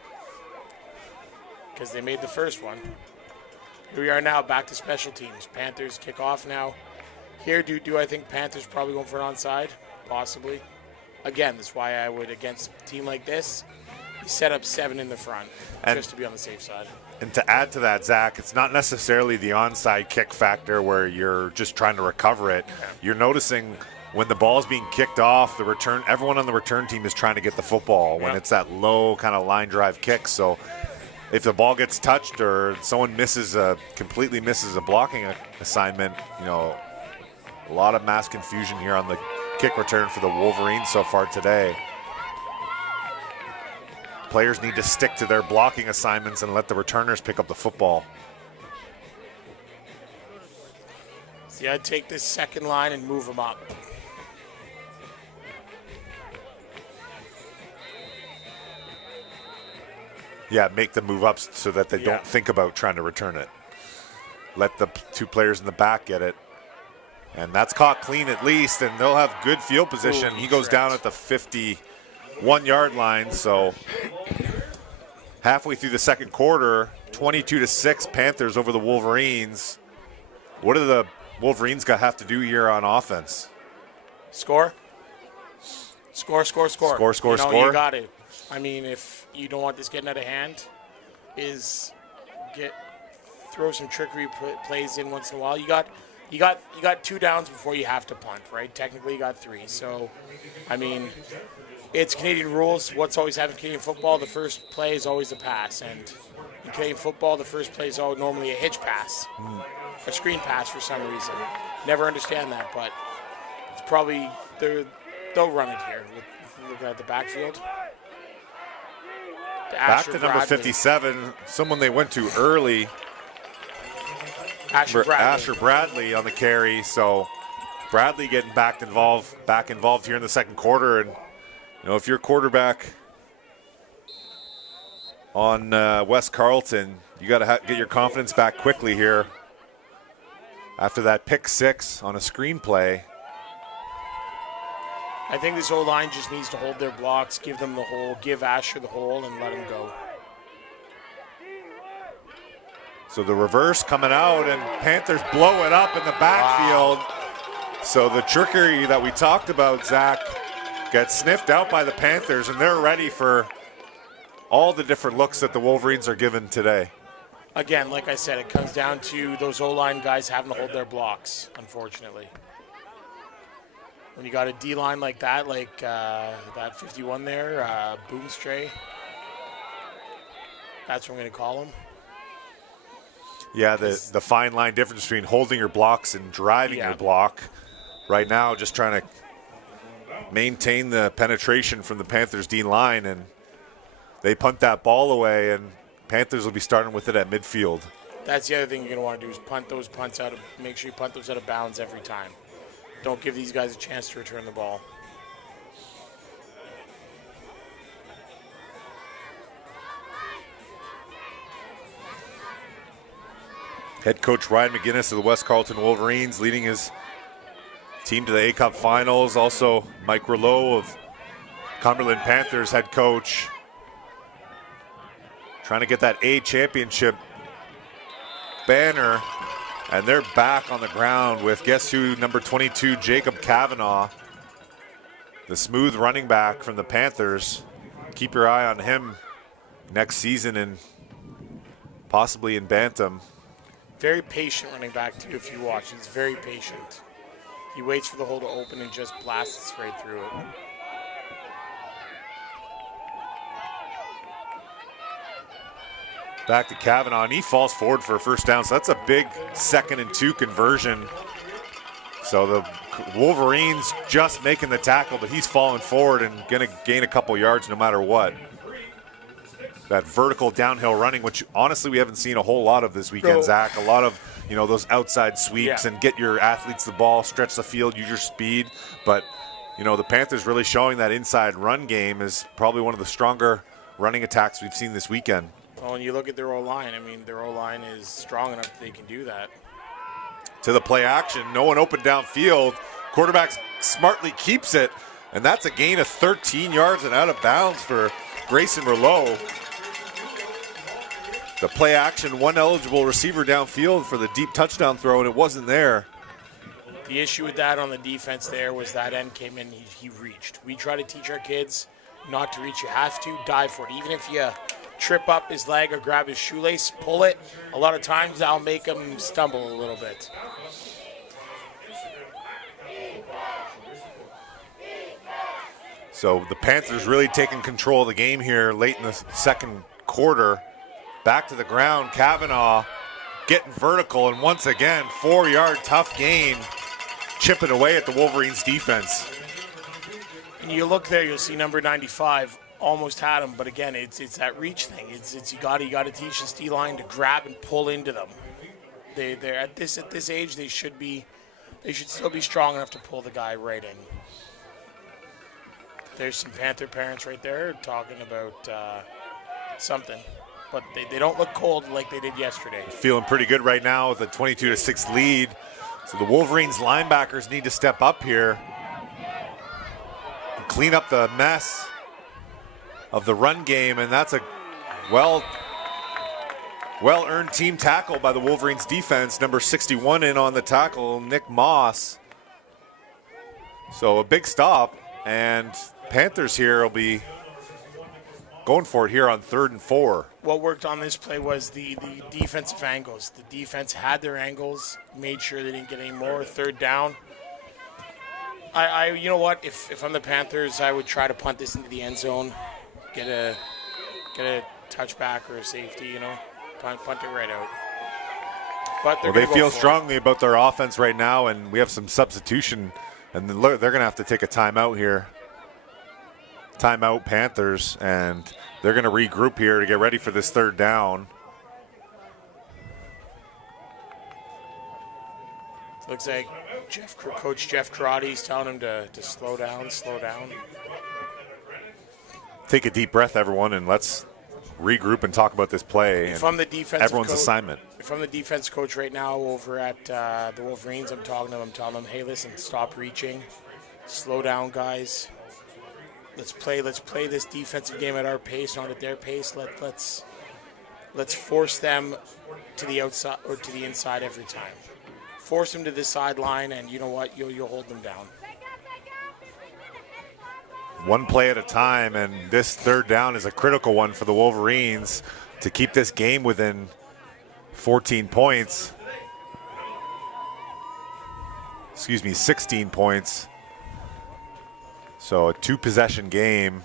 because they made the first one. Here we are now, back to special teams. Panthers kick off now. Here, do I think Panthers probably going for an onside? Possibly. Again, that's why I would, against a team like this, you set up 7 in the front just to be on the safe side. And to add to that, Zach, it's not necessarily the onside kick factor where you're just trying to recover it. Yeah. You're noticing when the ball's being kicked off, everyone on the return team is trying to get the football when it's that low kind of line drive kick. So if the ball gets touched or someone completely misses a blocking assignment, a lot of mass confusion here on the kick return for the Wolverines so far today. Players need to stick to their blocking assignments and let the returners pick up the football. See, I'd take this second line and move them up. Yeah, make them move up so that they don't think about trying to return it. Let the 2 players in the back get it. And that's caught clean at least, and they'll have good field position. He goes down at the 51-yard line, so halfway through the second quarter, 22-6 Panthers over the Wolverines. What do the Wolverines have to do here on offense? Score. Score. Score. You got it. I mean, if you don't want this getting out of hand, throw some trickery plays in once in a while. You got 2 downs before you have to punt, right? Technically, you got 3. So, I mean, it's Canadian rules. What's always happened in Canadian football, the first play is always a pass. And in Canadian football, the first play is normally a hitch pass, a screen pass for some reason. Never understand that, but it's probably, they'll run it here. Looking at the backfield. Back to number 57, someone they went to early. Asher Bradley on the carry. So Bradley getting back involved here in the second quarter. And if you're quarterback on West Carleton, you got to get your confidence back quickly here after that pick 6 on a screen play. I think this O-line just needs to hold their blocks, give them the hole, give Asher the hole, and let him go. So the reverse coming out, and Panthers blow it up in the backfield. Wow. So the trickery that we talked about, Zach, gets sniffed out by the Panthers, and they're ready for all the different looks that the Wolverines are given today. Again, like I said, it comes down to those O-line guys having to hold their blocks, unfortunately. When you got a D-line like that, that 51 there, Boomstray, that's what I'm going to call him. Yeah, the fine line difference between holding your blocks and driving your block. Right now, just trying to maintain the penetration from the Panthers D-line, and they punt that ball away, and Panthers will be starting with it at midfield. That's the other thing you're going to want to do is punt those punts out of, make sure you punt those out of bounds every time. Don't give these guys a chance to return the ball. Head coach Ryan McGinnis of the West Carleton Wolverines leading his team to the A-Cup finals. Also, Mike Rouleau of Cumberland Panthers head coach. Trying to get that A championship banner. And they're back on the ground with, guess who, number 22, Jacob Kavanaugh, the smooth running back from the Panthers. Keep your eye on him next season and possibly in Bantam. Very patient running back, too, if you watch. He's very patient. He waits for the hole to open and just blasts right through it. Back to Kavanaugh, and he falls forward for a first down. So that's a big 2nd and 2 conversion. So the Wolverines just making the tackle, but he's falling forward and going to gain a couple yards no matter what. That vertical downhill running, which honestly we haven't seen a whole lot of this weekend, Zach. A lot of, those outside sweeps and get your athletes the ball, stretch the field, use your speed. But, the Panthers really showing that inside run game is probably one of the stronger running attacks we've seen this weekend. Well, when you look at their O-line, their O-line is strong enough that they can do that. To the play action, no one open downfield. Quarterback smartly keeps it, and that's a gain of 13 yards and out of bounds for Grayson Rouleau. The play action, one eligible receiver downfield for the deep touchdown throw, and it wasn't there. The issue with that on the defense there was that end came in, he reached. We try to teach our kids not to reach. You have to dive for it. Even if you trip up his leg or grab his shoelace, pull it. A lot of times that'll make him stumble a little bit. So the Panthers really taking control of the game here late in the second quarter. Back to the ground, Kavanaugh getting vertical, and once again, 4-yard tough gain, chipping away at the Wolverines defense. And you look there, you'll see number 95 almost had him, but again, it's that reach thing. It's you got to teach the D-line to grab and pull into them. They're at this age, they should still be strong enough to pull the guy right in. There's some Panther parents right there talking about something. But they don't look cold like they did yesterday. Feeling pretty good right now with a 22-6 lead. So the Wolverines linebackers need to step up here and clean up the mess of the run game, and that's a well-earned team tackle by the Wolverines defense. Number 61 in on the tackle, Nick Moss. So a big stop, and Panthers here will be going for it here on 3rd and 4. What worked on this play was the defensive angles. The defense had their angles, made sure they didn't get any more. 3rd down. You know what? If I'm the Panthers, I would try to punt this into the end zone, get a touchback or a safety. Punt it right out. But they feel strongly about their offense right now, and we have some substitution, and they're going to have to take a timeout here. Timeout Panthers, and they're going to regroup here to get ready for this 3rd down. Looks like Coach Jeff Karate is telling him to slow down. Take a deep breath, everyone, and let's regroup and talk about this play. If I'm the defensive everyone's coach, assignment. If I'm the defense coach right now over at the Wolverines, I'm talking to them. I'm telling them, hey, listen, stop reaching. Slow down, guys. Let's play this defensive game at our pace, not at their pace. Let's force them to the outside or to the inside every time. Force them to the sideline, and you know what? You'll hold them down. One play at a time, and this 3rd down is a critical one for the Wolverines to keep this game within 14 points. 16 points. So a 2-possession game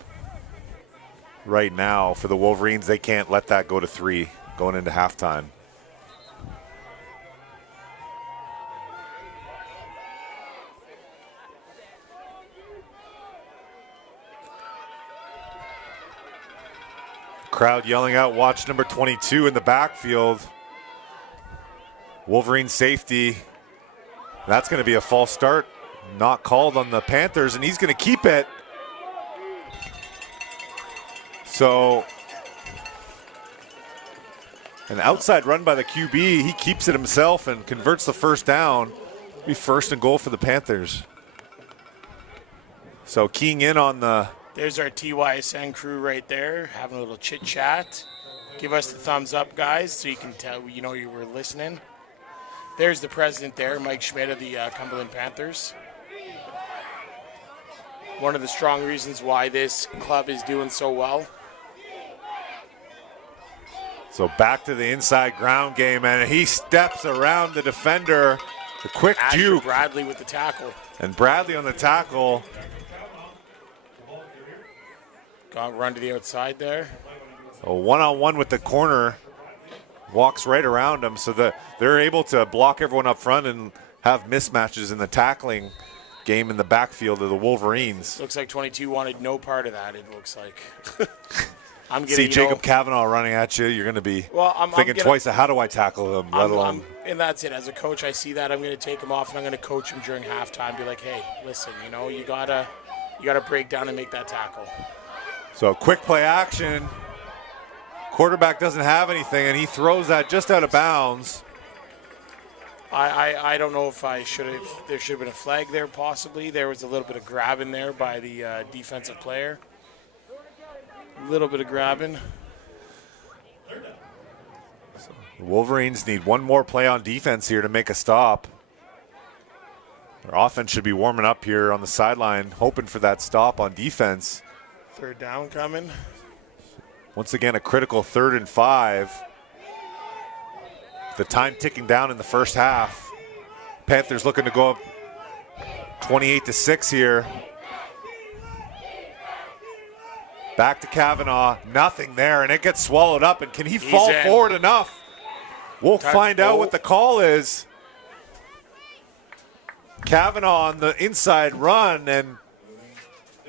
right now for the Wolverines. They can't let that go to 3 going into halftime. Crowd yelling out, watch number 22 in the backfield. Wolverine safety. That's going to be a false start. Not called on the Panthers, and he's going to keep it. So an outside run by the QB. He keeps it himself and converts the 1st down. Be 1st and goal for the Panthers. So keying in on the... There's our TYSN crew right there, having a little chit-chat. Give us the thumbs up, guys, so you can tell you were listening. There's the president there, Mike Schmidt of the Cumberland Panthers. One of the strong reasons why this club is doing so well. So back to the inside ground game, and he steps around the defender. The quick juke. Bradley with the tackle. And Bradley on the tackle. Got run to the outside there. A one-on-one with the corner. walks right around them, so that they're able to block everyone up front and have mismatches in the tackling game in the backfield of the Wolverines. Looks like 22 wanted no part of that, it looks like. I'm getting, See Jacob Kavanaugh running at you, you're going to be thinking twice of how do I tackle him, let alone. And that's it. As a coach, I see that. I'm going to take him off, and I'm going to coach him during halftime. Be like, hey, listen, you gotta break down and make that tackle. So quick play action. Quarterback doesn't have anything, and he throws that just out of bounds. I don't know if there should have been a flag there possibly. There was a little bit of grabbing there by the defensive player. A little bit of grabbing. The Wolverines need one more play on defense here to make a stop. Their offense should be warming up here on the sideline, hoping for that stop on defense. Third down coming. Once again, a critical 3rd and 5. The time ticking down in the first half. Panthers looking to go up 28-6 here. Back to Kavanaugh, nothing there, and it gets swallowed up. And can he fall forward enough? We'll find out what the call is. Kavanaugh on the inside run, and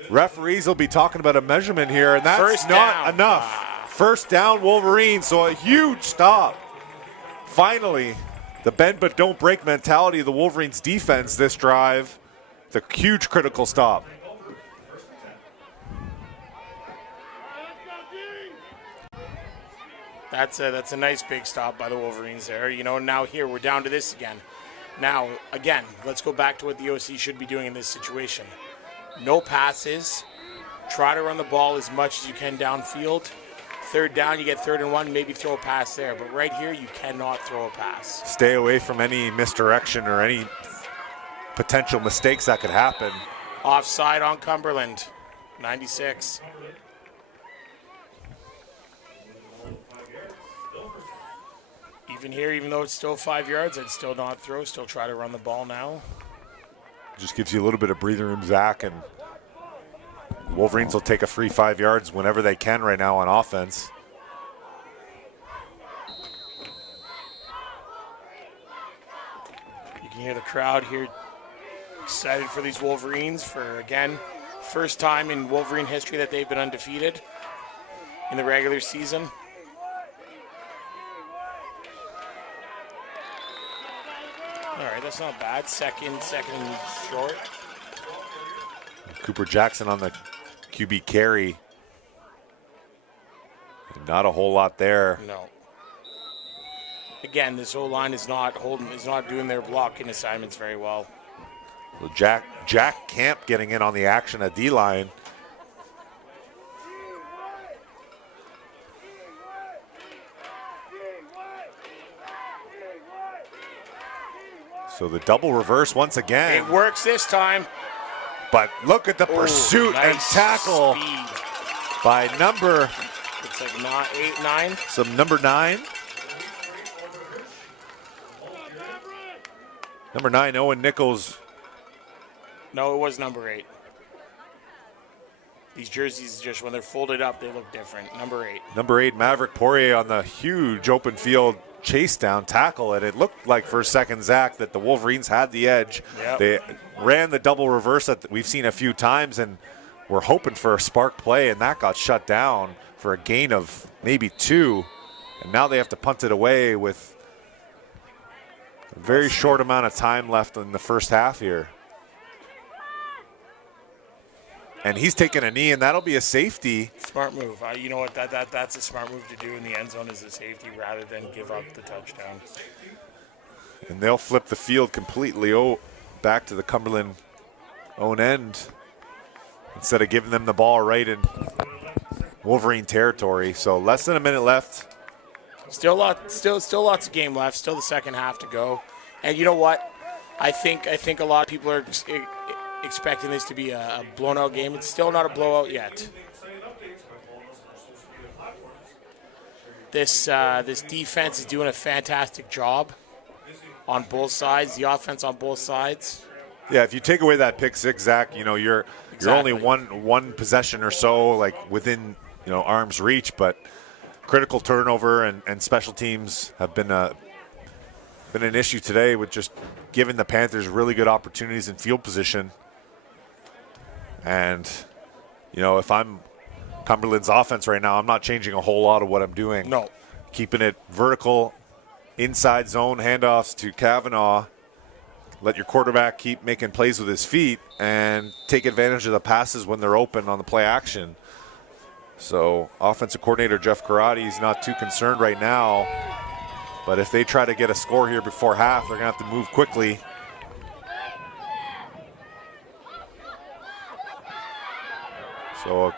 referees will be talking about a measurement here, and that's not enough. First down, Wolverines, so a huge stop. Finally, the bend but don't break mentality of the Wolverines defense this drive. The huge critical stop. That's a nice big stop by the Wolverines there. Now here we're down to this again. Now, again, let's go back to what the OC should be doing in this situation. No passes. Try to run the ball as much as you can downfield. Third down, you get 3rd and 1, maybe throw a pass there. But right here, you cannot throw a pass. Stay away from any misdirection or any potential mistakes that could happen. Offside on Cumberland, 96. Even here, even though it's still 5 yards, I'd still not throw, still try to run the ball now. Just gives you a little bit of breathing room, Zach, and Wolverines will take a free 5 yards whenever they can right now on offense. You can hear the crowd here excited for these Wolverines for, again, first time in Wolverine history that they've been undefeated in the regular season. All right, that's not bad. Second and short. Cooper Jackson on the QB carry. Not a whole lot there. No. Again, this whole line is not doing their blocking assignments very well. Well, Jack Camp getting in on the action at D-line. So the double reverse once again. It works this time. But look at the pursuit and tackle by number. It's like not 8, 9. Some number 9. Number 9, Owen Nichols. No, it was number 8. These jerseys, just when they're folded up, they look different. Number 8. Number 8, Maverick Poirier on the huge open field chase down tackle, and it looked like for a second, Zach, that the Wolverines had the edge. Yep. They ran the double reverse that we've seen a few times, and we're hoping for a spark play, and that got shut down for a gain of maybe 2. And now they have to punt it away with a very short amount of time left in the first half here. And he's taking a knee, and that'll be a safety. Smart move. You know what? That's a smart move to do in the end zone as a safety rather than give up the touchdown. And they'll flip the field completely back to the Cumberland own end instead of giving them the ball right in Wolverine territory. So less than a minute left. Still lots of game left. Still the second half to go. And you know what? I think a lot of people are expecting this to be a blown-out game. It's still not a blowout yet. This defense is doing a fantastic job on both sides. The offense on both sides. Yeah, if you take away that pick six, Zach, you're only one possession or so, like within arm's reach. But critical turnover and special teams have been an issue today, with just giving the Panthers really good opportunities in field position. And, you know, if I'm Cumberland's offense right now, I'm not changing a whole lot of what I'm doing. No. Keeping it vertical, inside zone handoffs to Kavanaugh. Let your quarterback keep making plays with his feet and take advantage of the passes when they're open on the play action. So offensive coordinator Jeff Karate is not too concerned right now. But if they try to get a score here before half, they're going to have to move quickly. So a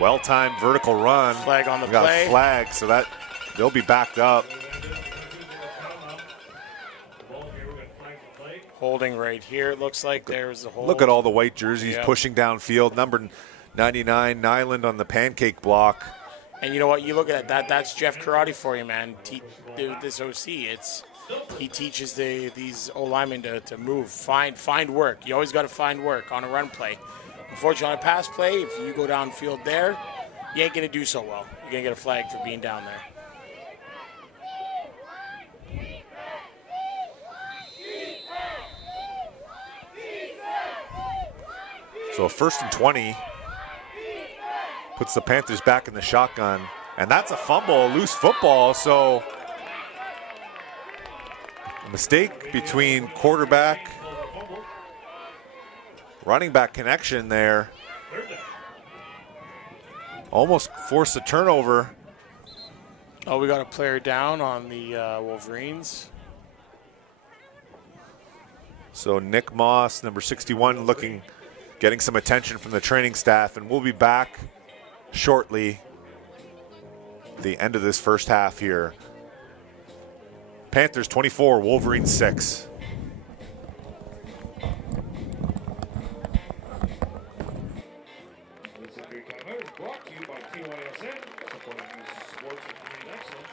well-timed vertical run. Flag on the we got play. a flag, so that they'll be backed up. Holding right here. It looks like there's a hold. Look at all the white jerseys Yep. pushing downfield. Number 99, Nyland on the pancake block. And you know what? You look at that. That's Jeff Karate for you, man. This OC, he teaches these O linemen to move, find work. You always got to find work on a run play. Unfortunately, on a pass play, if you go downfield there, you ain't gonna do so well. You're gonna get a flag for being down there. So 1st and 20 puts the Panthers back in the shotgun. And that's a fumble, a loose football. So a mistake between quarterback, running back connection there. Almost forced a turnover. Oh, we got a player down on the Wolverines. So Nick Moss, number 61, getting some attention from the training staff, and we'll be back shortly. The end of this first half here. Panthers 24, Wolverines 6. This Agree Timeout is brought to you by TYSN, supporting youth sports and community excellence.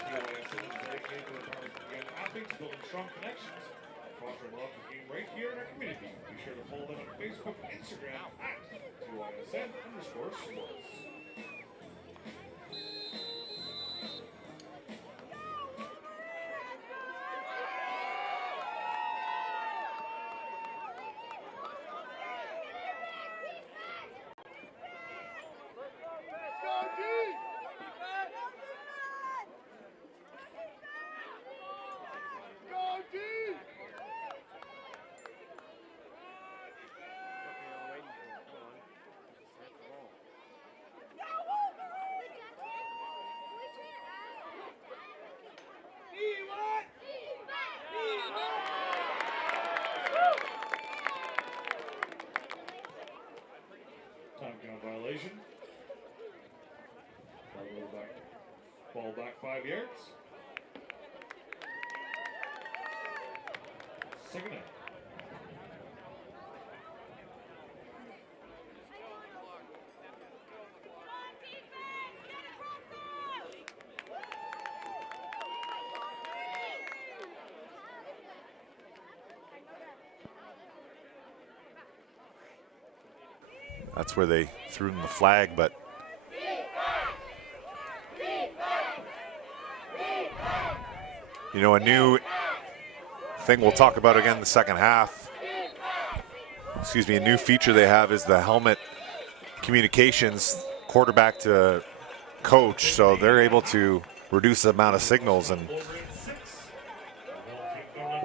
TYSN is dedicated to empowering young athletes, building strong connections, and fostering love for game right here in our community. Be sure to follow them on Facebook and Instagram at TYSN_sports. Time count violation. Ball back 5 yards. Second down. That's where they threw him the flag, but you know, a new thing we'll talk about again in the second half. Excuse me, a new feature they have is the helmet communications, quarterback to coach, so they're able to reduce the amount of signals, and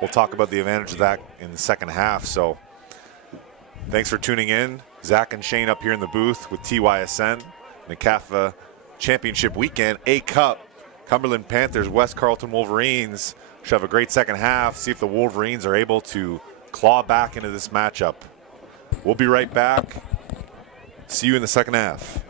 we'll talk about the advantage of that in the second half. So thanks for tuning in. Zach and Shane up here in the booth with TYSN, NCAFA Championship Weekend, A Cup, Cumberland Panthers, West Carleton Wolverines. Should have a great second half, see if the Wolverines are able to claw back into this matchup. We'll be right back. See you in the second half.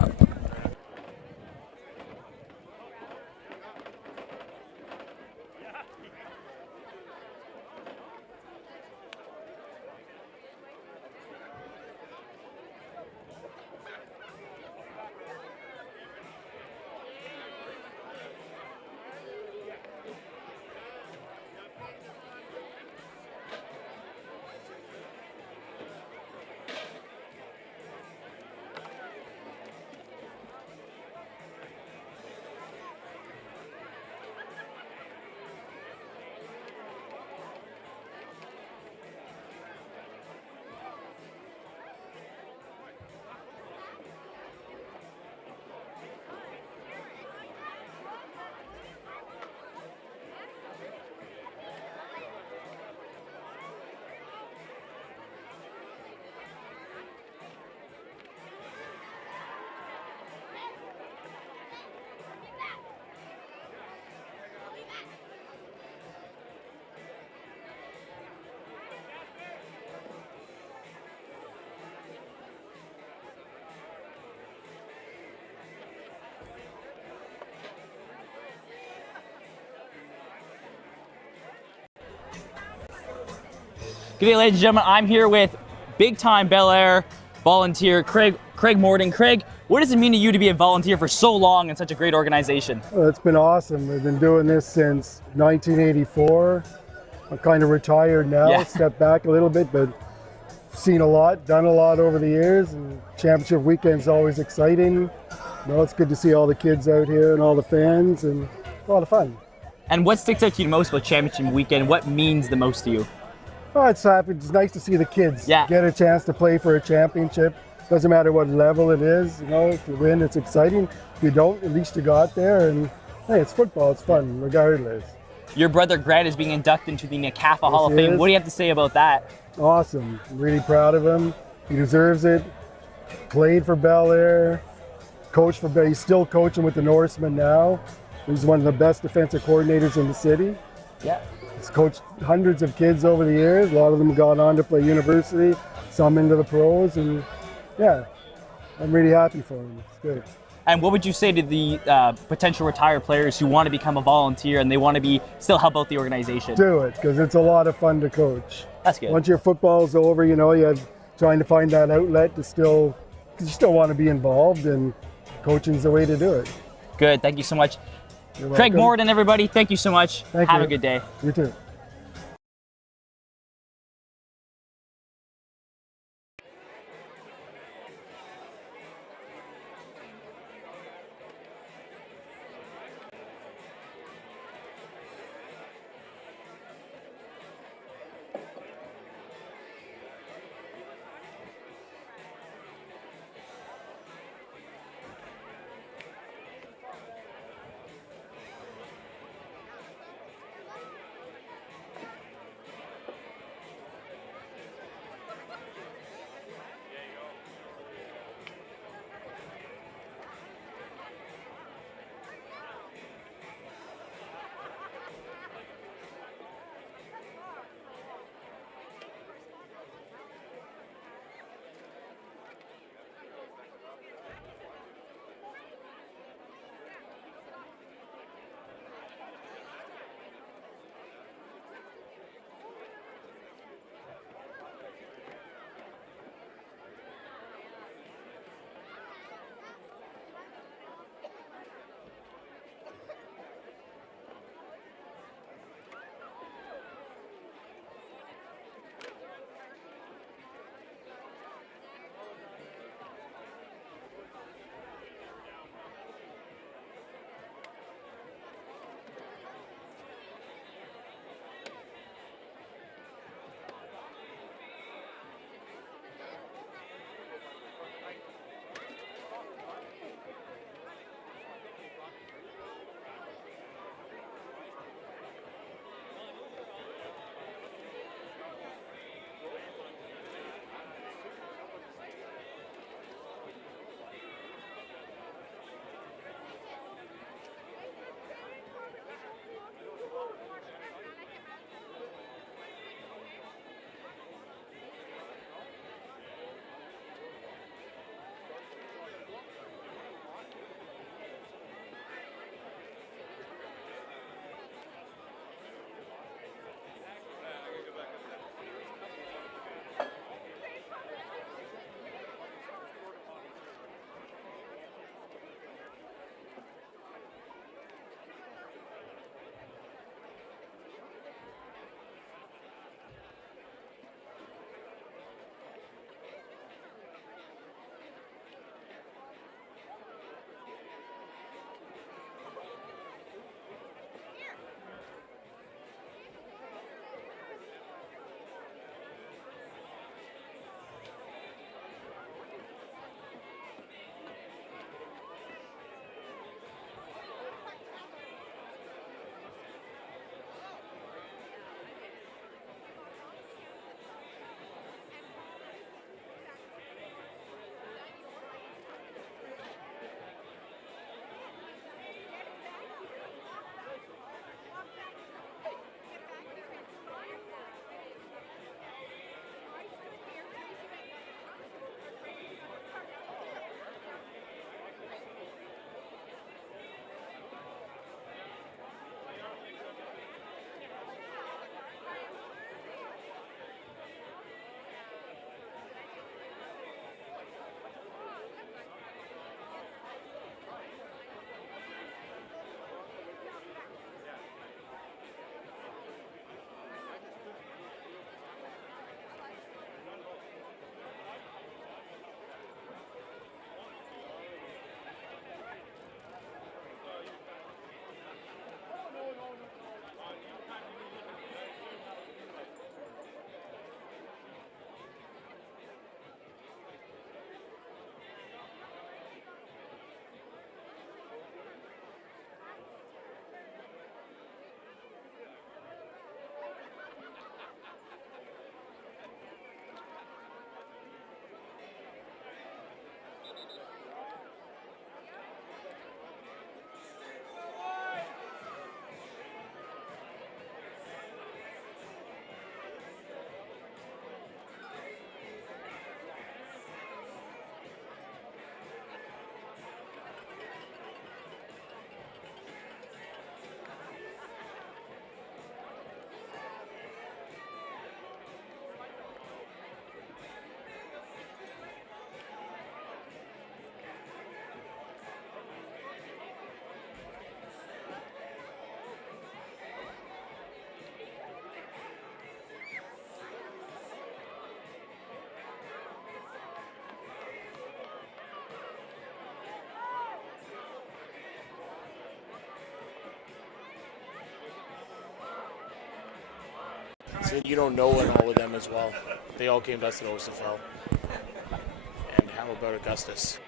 Good day, ladies and gentlemen. I'm here with big-time Bel Air volunteer Craig Morden. Craig, what does it mean to you to be a volunteer for so long in such a great organization? Well, it's been awesome. We've been doing this since 1984. I'm kind of retired now, Yeah. stepped back a little bit, but seen a lot, done a lot over the years. And championship weekend's always exciting. It's good to see all the kids out here and all the fans, and a lot of fun. And what sticks out to you most about championship weekend? What means the most to you? Oh, it's happy. It's nice to see the kids get a chance to play for a championship. Doesn't matter what level it is. If you win, it's exciting. If you don't, at least you got there. And hey, it's football. It's fun, regardless. Your brother Grant is being inducted into the NCAFA Hall of he Fame. is. What do you have to say about that? Awesome. I'm really proud of him. He deserves it. Played for Bel Air. Coached for Bel Air. He's still coaching with the Norsemen now. He's one of the best defensive coordinators in the city. Yeah. He's coached hundreds of kids over the years. A lot of them have gone on to play university, some into the pros, and yeah, I'm really happy for him. It's good. And what would you say to the potential retired players who want to become a volunteer and they want to still help out the organization? Do it, because it's a lot of fun to coach. That's good. Once your football's over, you're trying to find that outlet to because you still want to be involved, and coaching's the way to do it. Good. Thank you so much. You're Craig welcome. Morden, everybody. Thank you so much. Thank Have you. a good day. You too. So you don't know all of them as well. They all came to us at OSFL. And how about Augustus?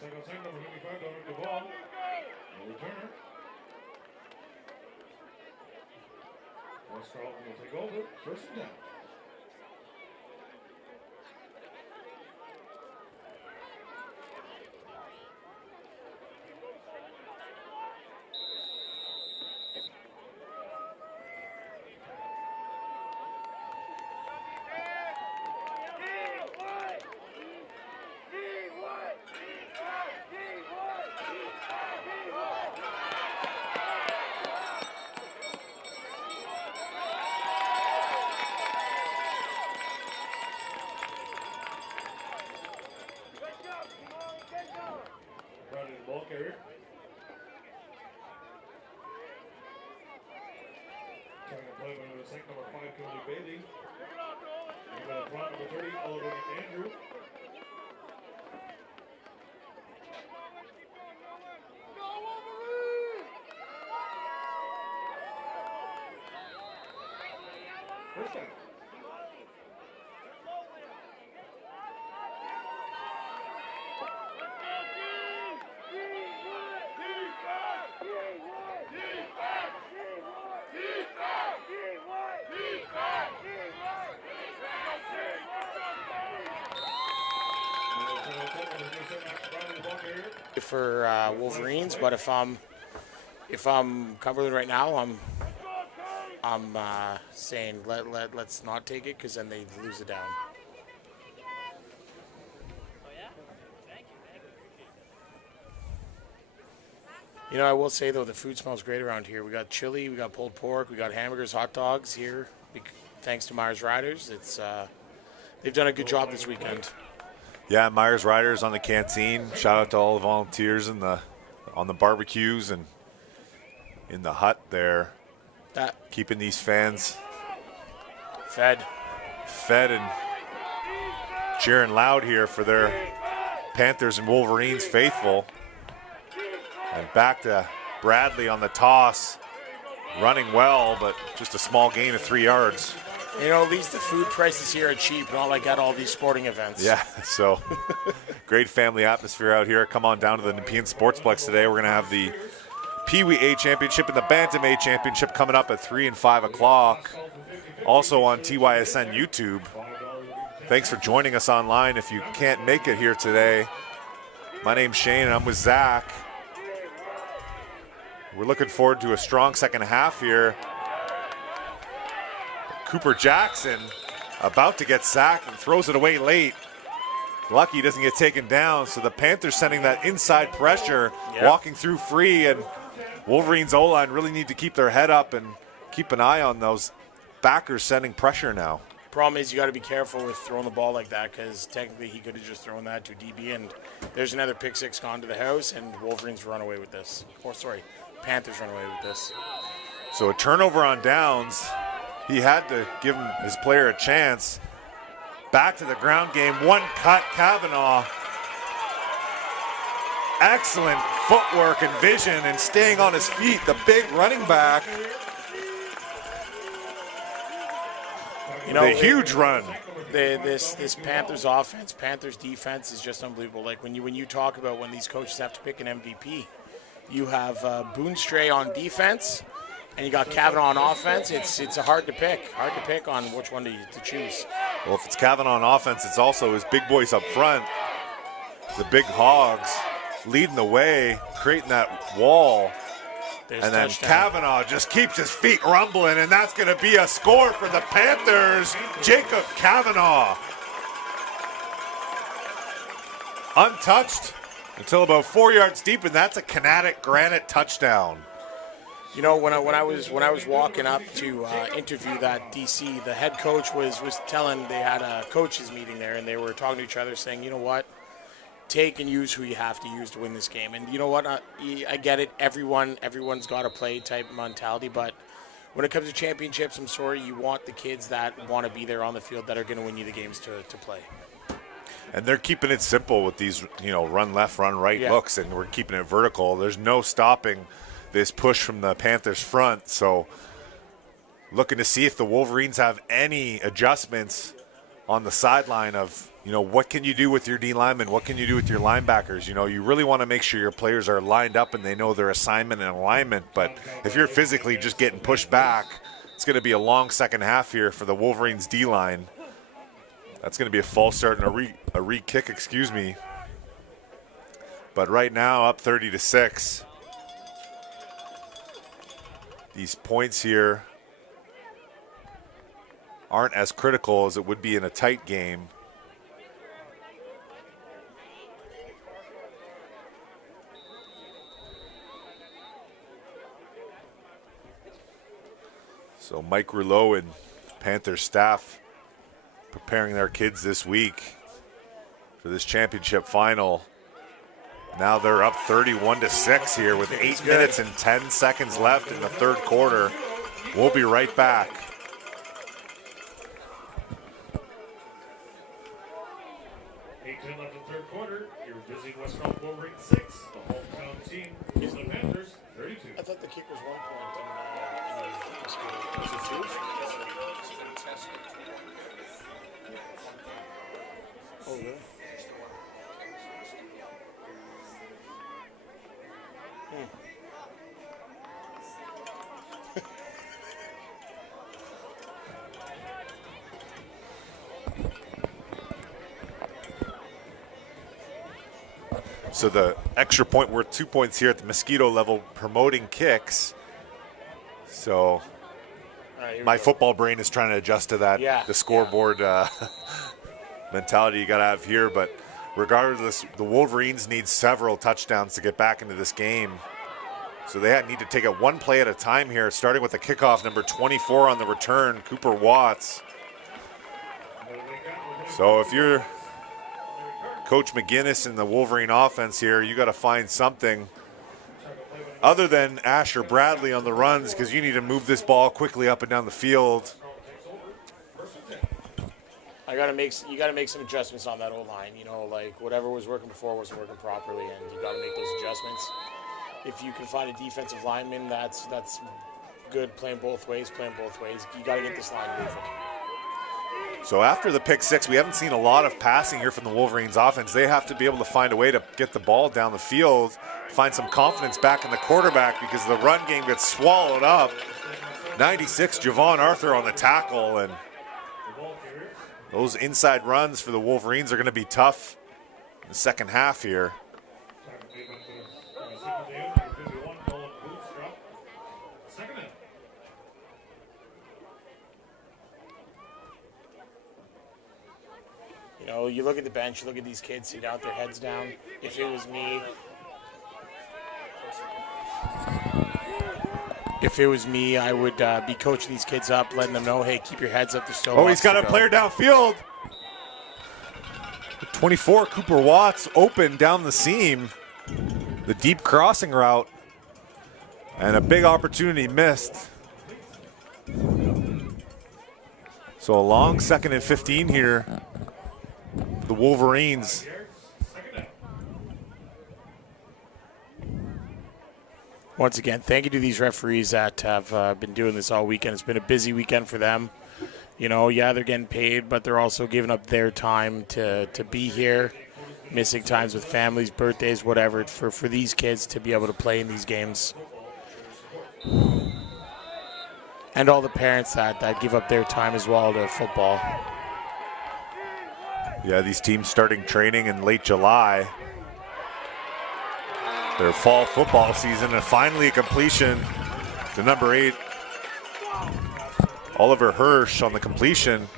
Second, number 55, Dominic Duvall. The returner. West Carlton will take over. First and 10. Ball carrier. Trying to play by the second number 5, Kimberly Bailey. And the front number 30, Oliver Andrew. First down. For Wolverines, but if I'm Cumberland right now, I'm saying let's not take it because then they lose it down. You know, I will say though, the food smells great around here. We got chili, we got pulled pork, we got hamburgers, hot dogs here. Thanks to Myers Riders, it's they've done a good job this weekend. Yeah, Myers Riders on the canteen. Shout out to all the volunteers on the barbecues and in the hut there. Keeping these fans fed and cheering loud here for their Panthers and Wolverines faithful. And back to Bradley on the toss. Running well, but just a small gain of 3 yards. You know, at least the food prices here are cheap, not like at all these sporting events. Yeah, so great family atmosphere out here. Come on down to the Nepean Sportsplex today. We're going to have the Pee Wee A Championship and the Bantam A Championship coming up at 3 and 5 o'clock. Also on TYSN YouTube. Thanks for joining us online if you can't make it here today. My name's Shane and I'm with Zach. We're looking forward to a strong second half here. Cooper Jackson about to get sacked and throws it away late. Lucky he doesn't get taken down, so the Panthers sending that inside pressure, walking through free, and Wolverines O-line really need to keep their head up and keep an eye on those backers sending pressure now. Problem is you got to be careful with throwing the ball like that because technically he could have just thrown that to DB and there's another pick six gone to the house and Wolverines run away with this. Or sorry, Panthers run away with this. So a turnover on downs. He had to give his player a chance. Back to the ground game. One cut, Kavanaugh. Excellent footwork and vision and staying on his feet. The big running back. You know, the huge run. This Panthers offense, Panthers defense is just unbelievable. Like when you talk about when these coaches have to pick an MVP, you have Boonstray on defense, and you got Kavanaugh on offense. It's hard to pick on which one to choose. Well, if it's Kavanaugh on offense, it's also his big boys up front, the big hogs leading the way, creating that wall. There's and then touchdown. Kavanaugh just keeps his feet rumbling, and that's going to be a score for the Panthers. Jacob Kavanaugh. Untouched until about 4 yards deep, and that's a kinetic granite touchdown. You know, when I was walking up to interview that DC, the head coach was telling, they had a coaches meeting there, and they were talking to each other, saying, you know what, take and use who you have to use to win this game. And you know what, I get it. Everyone's got a play type mentality, but when it comes to championships, I'm sorry, you want the kids that want to be there on the field that are going to win you the games to play. And they're keeping it simple with these, run left, run right looks, and we're keeping it vertical. There's no stopping this push from the Panthers front. So looking to see if the Wolverines have any adjustments on the sideline of, what can you do with your D linemen? What can you do with your linebackers? You really want to make sure your players are lined up and they know their assignment and alignment. But if you're physically just getting pushed back, it's going to be a long second half here for the Wolverines D line. That's going to be a false start and a re-kick, excuse me. But right now, up 30-6. These points here aren't as critical as it would be in a tight game. So Mike Rouleau and Panthers staff preparing their kids this week for this championship final. Now they're up 31-6 here with 8 minutes and 10 seconds left in the third quarter. We'll be right back. Left in third quarter. You're visiting West Carleton Wolverines 6. The hometown team is the Panthers 32. I thought the kick was 1 point. Was it 2? Oh, really? So the extra point worth 2 points here at the Mosquito level, promoting kicks. So my football brain is trying to adjust to that, the scoreboard mentality you got to have here. But regardless, the Wolverines need several touchdowns to get back into this game. So they need to take it one play at a time here, starting with the kickoff, number 24 on the return, Cooper Watts. So if you're Coach McGinnis and the Wolverine offense here, you got to find something other than Asher Bradley on the runs, because you need to move this ball quickly up and down the field. You got to make some adjustments on that O-line. Like whatever was working before wasn't working properly, and you got to make those adjustments. If you can find a defensive lineman, that's good. Playing both ways. You got to get this line moving. So after the pick six, we haven't seen a lot of passing here from the Wolverines offense. They have to be able to find a way to get the ball down the field, find some confidence back in the quarterback, because the run game gets swallowed up. 96, Javon Arthur on the tackle, and those inside runs for the Wolverines are going to be tough in the second half here. You look at the bench, you look at these kids sitting out their heads down. If it was me, I would be coaching these kids up, letting them know, hey, keep your heads up. There's still Oh, he's got a player downfield. 24, Cooper Watts, open down the seam. The deep crossing route. And a big opportunity missed. So a long 2nd and 15 here. The Wolverines. Once again, thank you to these referees that have been doing this all weekend. It's been a busy weekend for them. You know, yeah, they're getting paid, but they're also giving up their time to be here, missing times with families, birthdays, whatever, for these kids to be able to play in these games. And all the parents that give up their time as well to football. Yeah, these teams starting training in late July. Their fall football season, and finally a completion to number 8, Oliver Hirsch on the completion.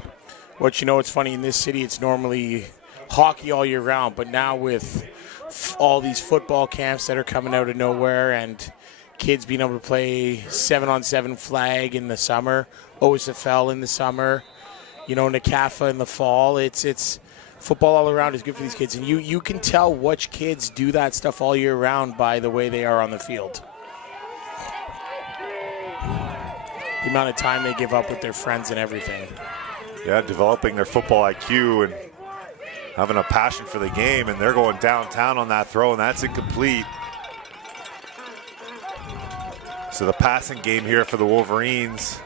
What you know, it's funny, in this city it's normally hockey all year round, but now with all these football camps that are coming out of nowhere and kids being able to play 7-on-7 flag in the summer, OSFL in the summer, you know, NCAFA in the fall, it's football all around is good for these kids. And you can tell which kids do that stuff all year round by the way they are on the field. The amount of time they give up with their friends and everything. Yeah, developing their football IQ and having a passion for the game, and they're going downtown on that throw, and that's incomplete. So the passing game here for the Wolverines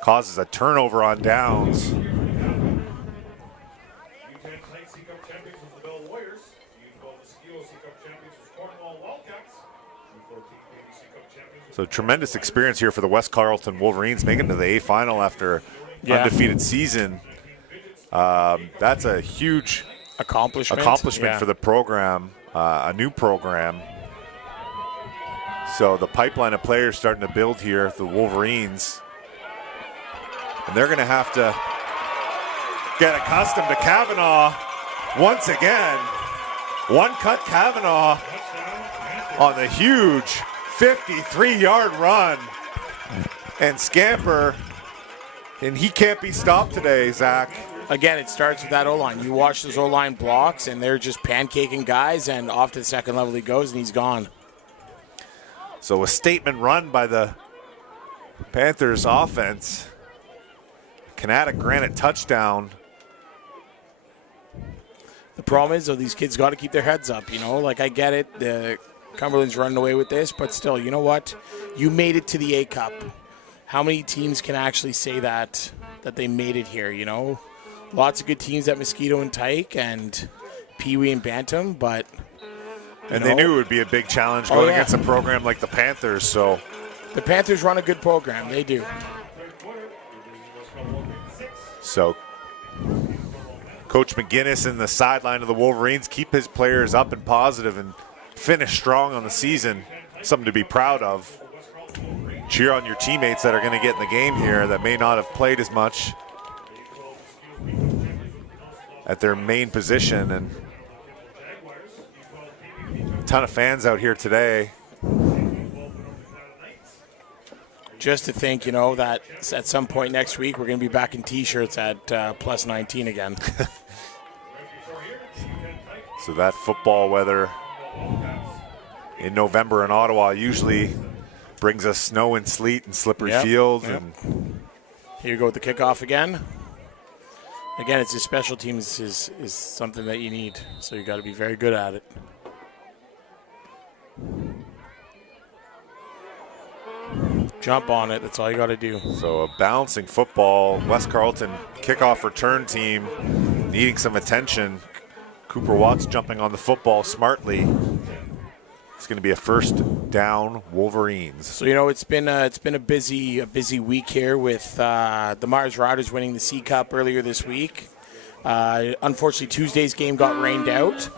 causes a turnover on downs. U10 Knights C Cup champions was the Bell Warriors. U12 Mosquito C Cup champions was Cornwall Wildcats. U14 ABC Cup champions. So tremendous experience here for the West Carleton Wolverines, making it to the A final after undefeated season. That's a huge accomplishment for the program, a new program. So the pipeline of players starting to build here, the Wolverines. And they're going to have to get accustomed to Kavanaugh once again. One-cut Kavanaugh on the huge 53-yard run and scamper. And he can't be stopped today, Zach. Again, it starts with that O-line. You watch those O-line blocks, and they're just pancaking guys, and off to the second level he goes, and he's gone. So a statement run by the Panthers offense. Canada Granite touchdown. The problem is, though, these kids got to keep their heads up, you know. Like, I get it. The Cumberland's running away with this, but still, you know what? You made it to the A Cup. How many teams can actually say that they made it here, you know? Lots of good teams at Mosquito and Tyke and Pee Wee and Bantam, but... And they knew it would be a big challenge going against a program like the Panthers, so... The Panthers run a good program. They do. So, Coach McGinnis in the sideline of the Wolverines keep his players up and positive and finish strong on the season. Something to be proud of. Cheer on your teammates that are going to get in the game here that may not have played as much at their main position. And a ton of fans out here today. Just to think, you know, that at some point next week we're going to be back in T-shirts at plus 19 again. So that football weather in November in Ottawa usually brings us snow and sleet and slippery fields. Yep. And here you go with the kickoff again. Again, it's a special teams is something that you need, so you got to be very good at it. Jump on it. That's all you got to do. So a bouncing football. West Carleton kickoff return team needing some attention. Cooper Watts jumping on the football smartly. It's going to be a first down Wolverines. So, you know, it's been a busy week here with the Mars Riders winning the C Cup earlier this week. Unfortunately, Tuesday's game got rained out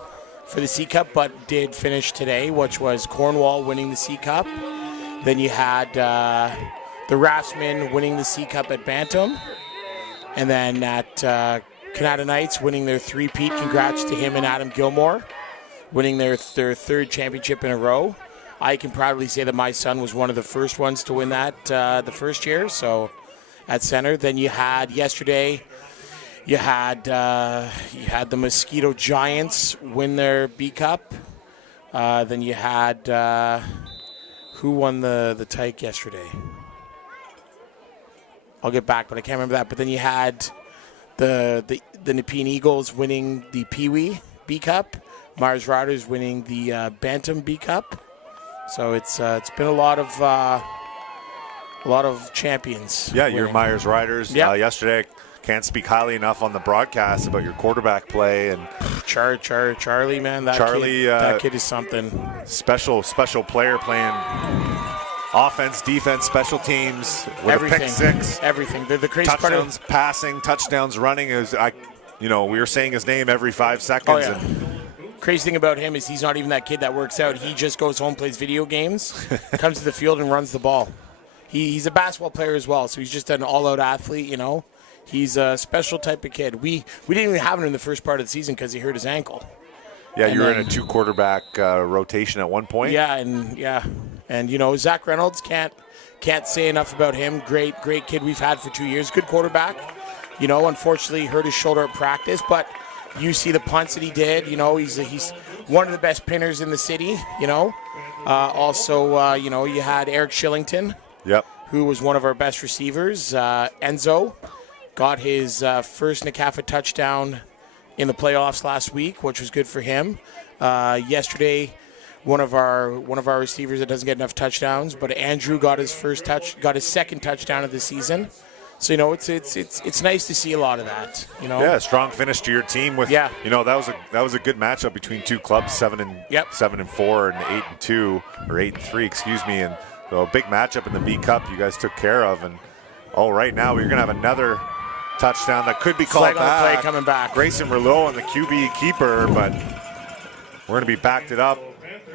for the C Cup, but did finish today, which was Cornwall winning the C Cup. Then you had the Raftsmen winning the C Cup at Bantam. And then at Canada Knights winning their three-peat. Congrats to him and Adam Gilmore, winning their third championship in a row. I can proudly say that my son was one of the first ones to win that the first year, so at center. Then you had yesterday, you had the Mosquito Giants win their B Cup. Then you had... who won the Tyke yesterday? I'll get back, but I can't remember that. But then you had the Nepean Eagles winning the Pee Wee B Cup, Mars Riders winning the Bantam B Cup. So it's been a lot of champions. Yeah, your Myers Riders. Yeah. Yesterday, can't speak highly enough on the broadcast about your quarterback play and Charlie, man, that kid is something. Special player playing offense, defense, special teams with Everything. a pick six. Everything. The crazy touchdowns passing, touchdowns running. We were saying his name every 5 seconds. Oh, yeah. Crazy thing about him is he's not even that kid that works out. He just goes home, plays video games, comes to the field and runs the ball. He's a basketball player as well, so he's just an all-out athlete, you know. He's a special type of kid. We didn't even have him in the first part of the season because he hurt his ankle. Yeah, you were in a 2-quarterback rotation at one point. Yeah, and you know, Zach Reynolds, can't say enough about him. Great kid we've had for 2 years. Good quarterback. You know, unfortunately hurt his shoulder at practice, but you see the punts that he did. You know, he's one of the best pinners in the city. You know, also you know, you had Eric Shillington, who was one of our best receivers. Enzo got his first NCAFA touchdown in the playoffs last week, which was good for him. Yesterday, one of our receivers that doesn't get enough touchdowns, but Andrew got his second touchdown of the season. So, you know, it's nice to see a lot of that, you know. Yeah, strong finish to your team with, you know, that was a good matchup between two clubs, 7-4 and 8-2, or 8-3, excuse me. And so a big matchup in the B Cup you guys took care of. And right now we're going to have another touchdown that could be called back. On the play coming back. Grayson Merlot and the QB keeper, but we're going to be backed it up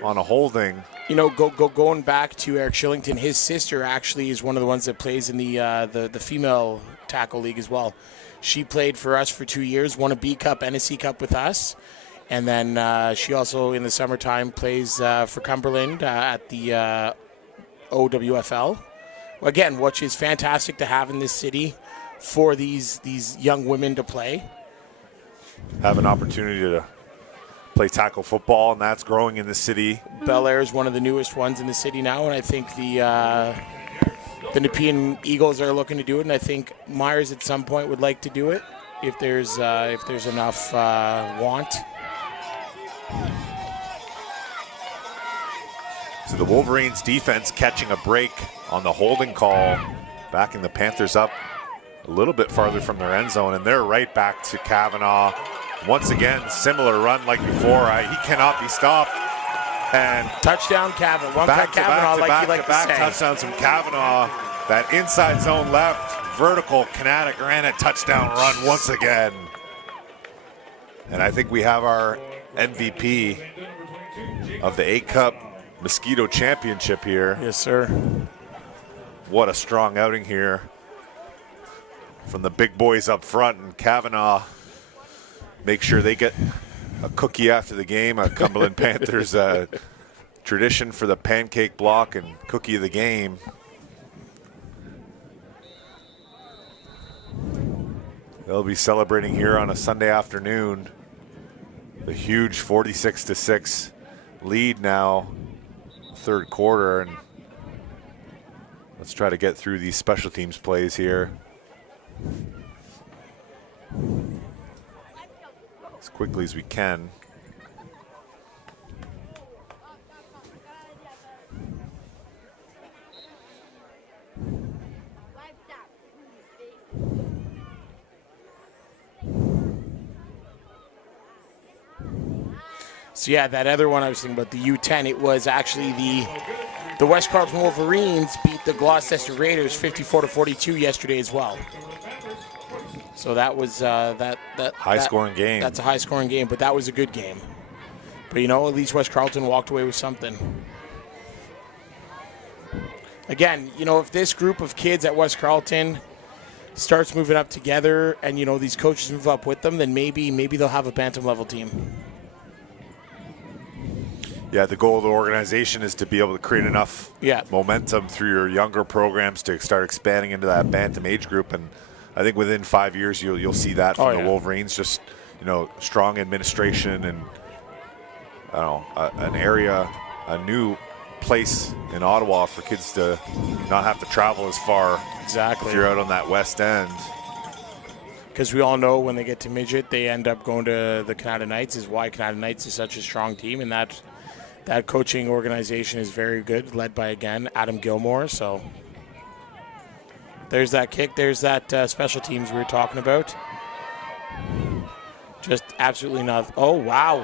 on a holding. You know, going back to Eric Shillington, his sister actually is one of the ones that plays in the female tackle league as well. She played for us for 2 years, won a B Cup and a C Cup with us, and then she also in the summertime plays for Cumberland at the OWFL. Again, which is fantastic to have in this city for these young women to play. Have an opportunity to play tackle football, and that's growing in the city. Bel Air is one of the newest ones in the city now, and I think the Nepean Eagles are looking to do it, and I think Myers at some point would like to do it if there's enough want. So the Wolverines defense catching a break on the holding call, backing the Panthers up a little bit farther from their end zone, and they're right back to Kavanaugh. Once again, similar run like before. He cannot be stopped. And touchdown, Kavanaugh. One back cut Kavanaugh, like you like to say. Touchdowns from Kavanaugh. That inside zone left, vertical Canada Granite touchdown run once again. And I think we have our MVP of the A-Cup Mosquito Championship here. Yes, sir. What a strong outing here from the big boys up front, and Kavanaugh make sure they get a cookie after the game. A Cumberland Panthers tradition for the pancake block and cookie of the game. They'll be celebrating here on a Sunday afternoon. The huge 46-6 lead now, third quarter, and let's try to get through these special teams plays here as quickly as we can. So yeah, that other one I was thinking about, the U10, it was actually the West Carleton Wolverines beat the Gloucester Raiders 54-42 yesterday as well. So that was that high-scoring game. That's a high-scoring game, but that was a good game. But, you know, at least West Carleton walked away with something. Again, you know, if this group of kids at West Carleton starts moving up together and, you know, these coaches move up with them, then maybe they'll have a bantam-level team. Yeah, the goal of the organization is to be able to create enough momentum through your younger programs to start expanding into that bantam age group, and I think within 5 years you'll see that from the Wolverines. Just, you know, strong administration and an area, a new place in Ottawa for kids to not have to travel as far. Exactly. If you're out on that west end. Because we all know when they get to midget, they end up going to the Canada Knights. Is why Canada Knights is such a strong team, and that coaching organization is very good, led by, again, Adam Gilmore. So There's that kick. There's that special teams we were talking about. Just absolutely nothing. Oh, wow.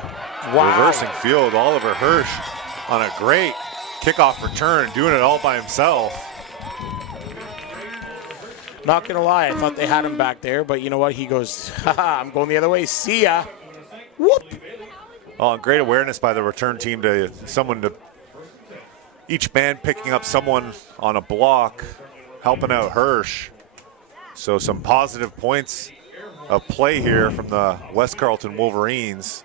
Reversing field, Oliver Hirsch on a great kickoff return, doing it all by himself. Not going to lie, I thought they had him back there, but you know what? He goes, haha, I'm going the other way. See ya. Whoop. Oh, and great awareness by the return team to each man picking up someone on a block, helping out Hirsch. So some positive points of play here from the West Carleton Wolverines.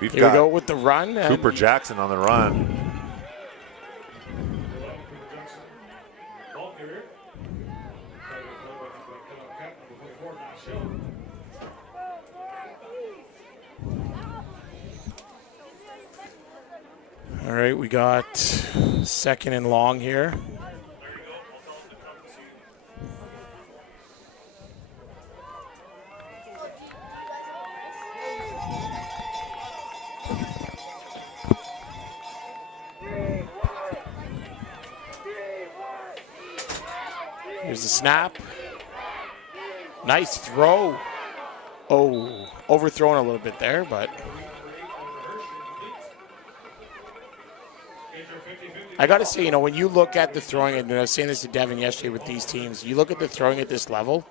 We've Here we go with the run. Cooper Jackson on the run. All right, we got second and long here. Here's the snap. Nice throw. Oh, overthrown a little bit there, but I got to say, you know, when you look at the throwing, and I was saying this to Devin yesterday with these teams, you look at the throwing at this level,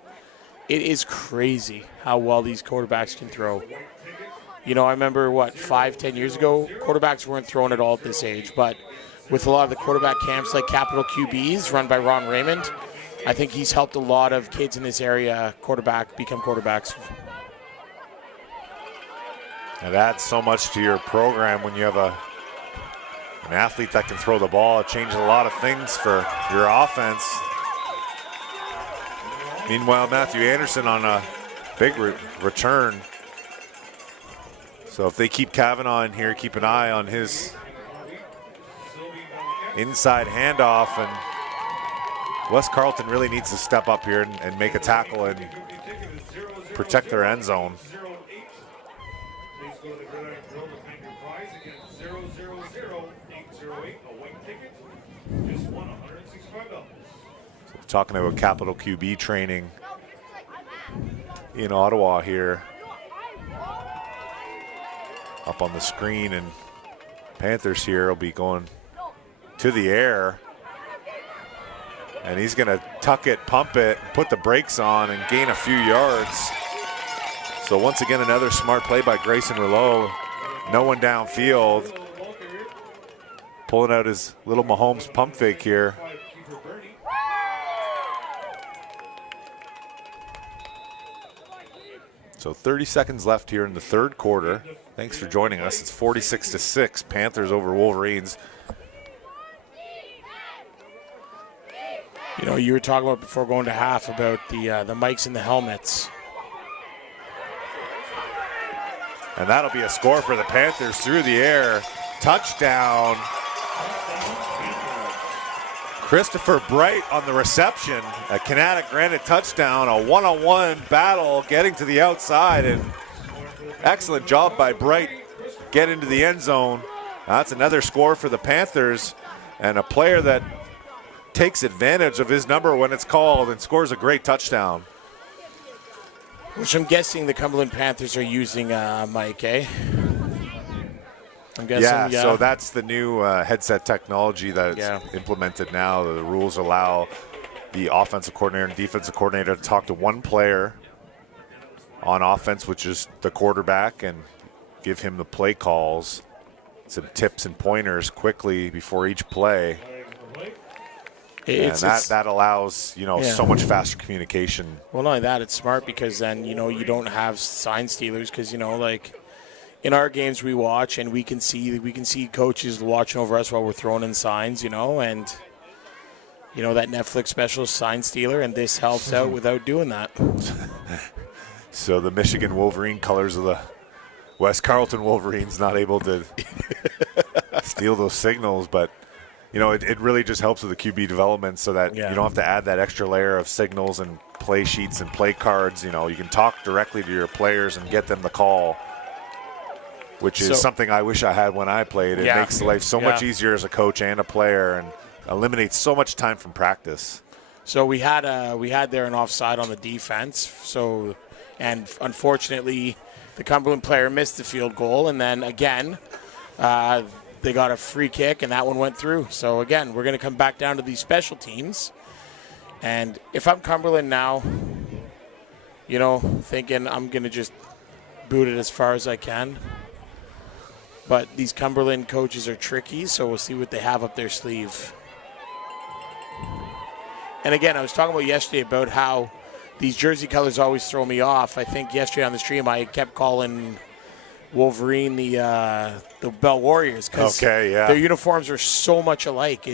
it is crazy how well these quarterbacks can throw. You know, I remember, 5-10 years ago, quarterbacks weren't throwing at all at this age, but with a lot of the quarterback camps like Capital QBs run by Ron Raymond, I think he's helped a lot of kids in this area become quarterbacks. It adds so much to your program when you have an athlete that can throw the ball. It changes a lot of things for your offense. Meanwhile, Matthew Anderson on a big return. So if they keep Kavanaugh in here, keep an eye on his inside handoff. And West Carleton really needs to step up here and make a tackle and protect their end zone. Talking about Capital QB training in Ottawa here. Up on the screen, and Panthers here will be going to the air. And he's gonna tuck it, pump it, put the brakes on, and gain a few yards. So once again, another smart play by Grayson Rouleau. No one downfield. Pulling out his little Mahomes pump fake here. So 30 seconds left here in the third quarter. Thanks for joining us. It's 46-6, Panthers over Wolverines. You know, you were talking about before going to half about the mics and the helmets. And that'll be a score for the Panthers through the air. Touchdown. Christopher Bright on the reception. A Canada Granite touchdown, a one-on-one battle getting to the outside, and excellent job by Bright getting into the end zone. That's another score for the Panthers, and a player that takes advantage of his number when it's called and scores a great touchdown. Which I'm guessing the Cumberland Panthers are using Mike, eh? I'm guessing, yeah, so that's the new headset technology that's implemented now. The rules allow the offensive coordinator and defensive coordinator to talk to one player on offense, which is the quarterback, and give him the play calls, some tips and pointers quickly before each play. And that allows, you know, so much faster communication. Well, not only that, it's smart because then, you know, you don't have sign stealers because, you know, like in our games we watch and we can see coaches watching over us while we're throwing in signs, you know, and, you know, that Netflix special is sign stealer, and this helps out without doing that. So the Michigan Wolverine colors of the West Carleton Wolverines not able to steal those signals, but you know, it really just helps with the QB development so that you don't have to add that extra layer of signals and play sheets and play cards. You know, you can talk directly to your players and get them the call which is something I wish I had when I played. It makes life so much easier as a coach and a player, and eliminates so much time from practice. So we had there an offside on the defense. So, and unfortunately, the Cumberland player missed the field goal, and then again, they got a free kick, and that one went through. So again, we're going to come back down to these special teams. And if I'm Cumberland now, thinking I'm going to just boot it as far as I can. But these Cumberland coaches are tricky, so we'll see what they have up their sleeve. And again, I was talking about yesterday about how these jersey colors always throw me off. I think yesterday on the stream I kept calling Wolverine the Bell Warriors because their uniforms are so much alike.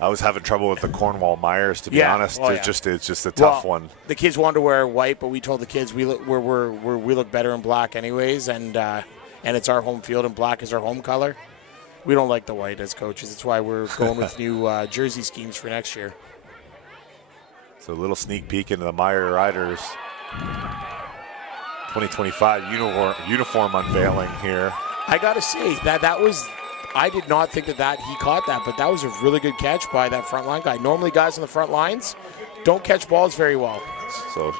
I was having trouble with the Cornwall Myers, to be honest. It's just a tough one. The kids wanted to wear white, but we told the kids we look better in black anyways, and it's our home field, and black is our home color. We don't like the white as coaches. That's why we're going with new jersey schemes for next year. So a little sneak peek into the Meyer Riders 2025 uniform unveiling here. I got to say, that was, I did not think that he caught that, but that was a really good catch by that front line guy. Normally guys on the front lines don't catch balls very well. So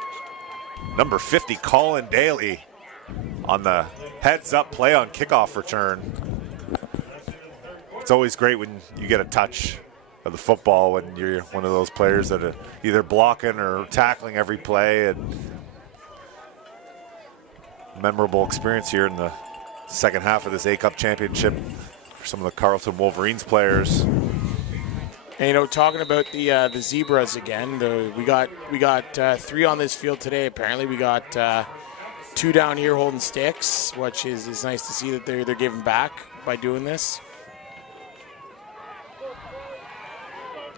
number 50, Colin Daly on the heads-up play on kickoff return. It's always great when you get a touch of the football when you're one of those players that are either blocking or tackling every play. And memorable experience here in the second half of this A-Cup championship for some of the Carleton Wolverines players. And talking about the Zebras again, we got 3 on this field today. Apparently, we got 2 down here holding sticks, which is nice to see that they're giving back by doing this.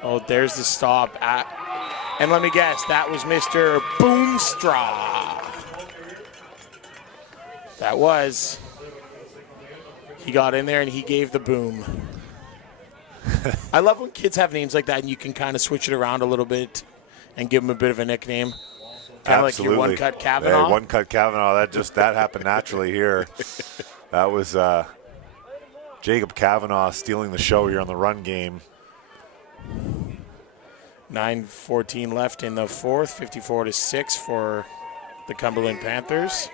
Oh, there's the stop. And let me guess, that was Mr. Boomstraw. That was. He got in there and he gave the boom. I love when kids have names like that and you can kind of switch it around a little bit and give them a bit of a nickname. Kind of like your one-cut Kavanaugh. Hey, one-cut Kavanaugh, that happened naturally here. That was Jacob Kavanaugh stealing the show here on the run game. 9:14 left in the fourth, 54-6 for the Cumberland Panthers.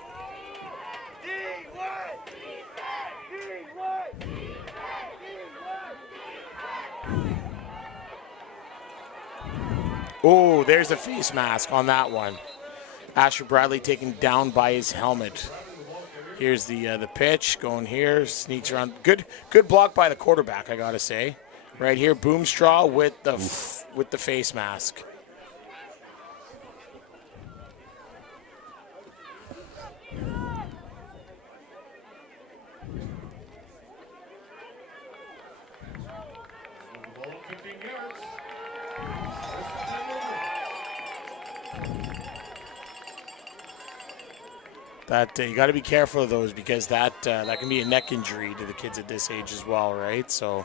Oh, there's a face mask on that one. Asher Bradley taken down by his helmet. Here's the pitch going here, sneaks around. Good block by the quarterback, I gotta say. Right here, Boomstraw with the face mask. That you got to be careful of those because that can be a neck injury to the kids at this age as well, right? So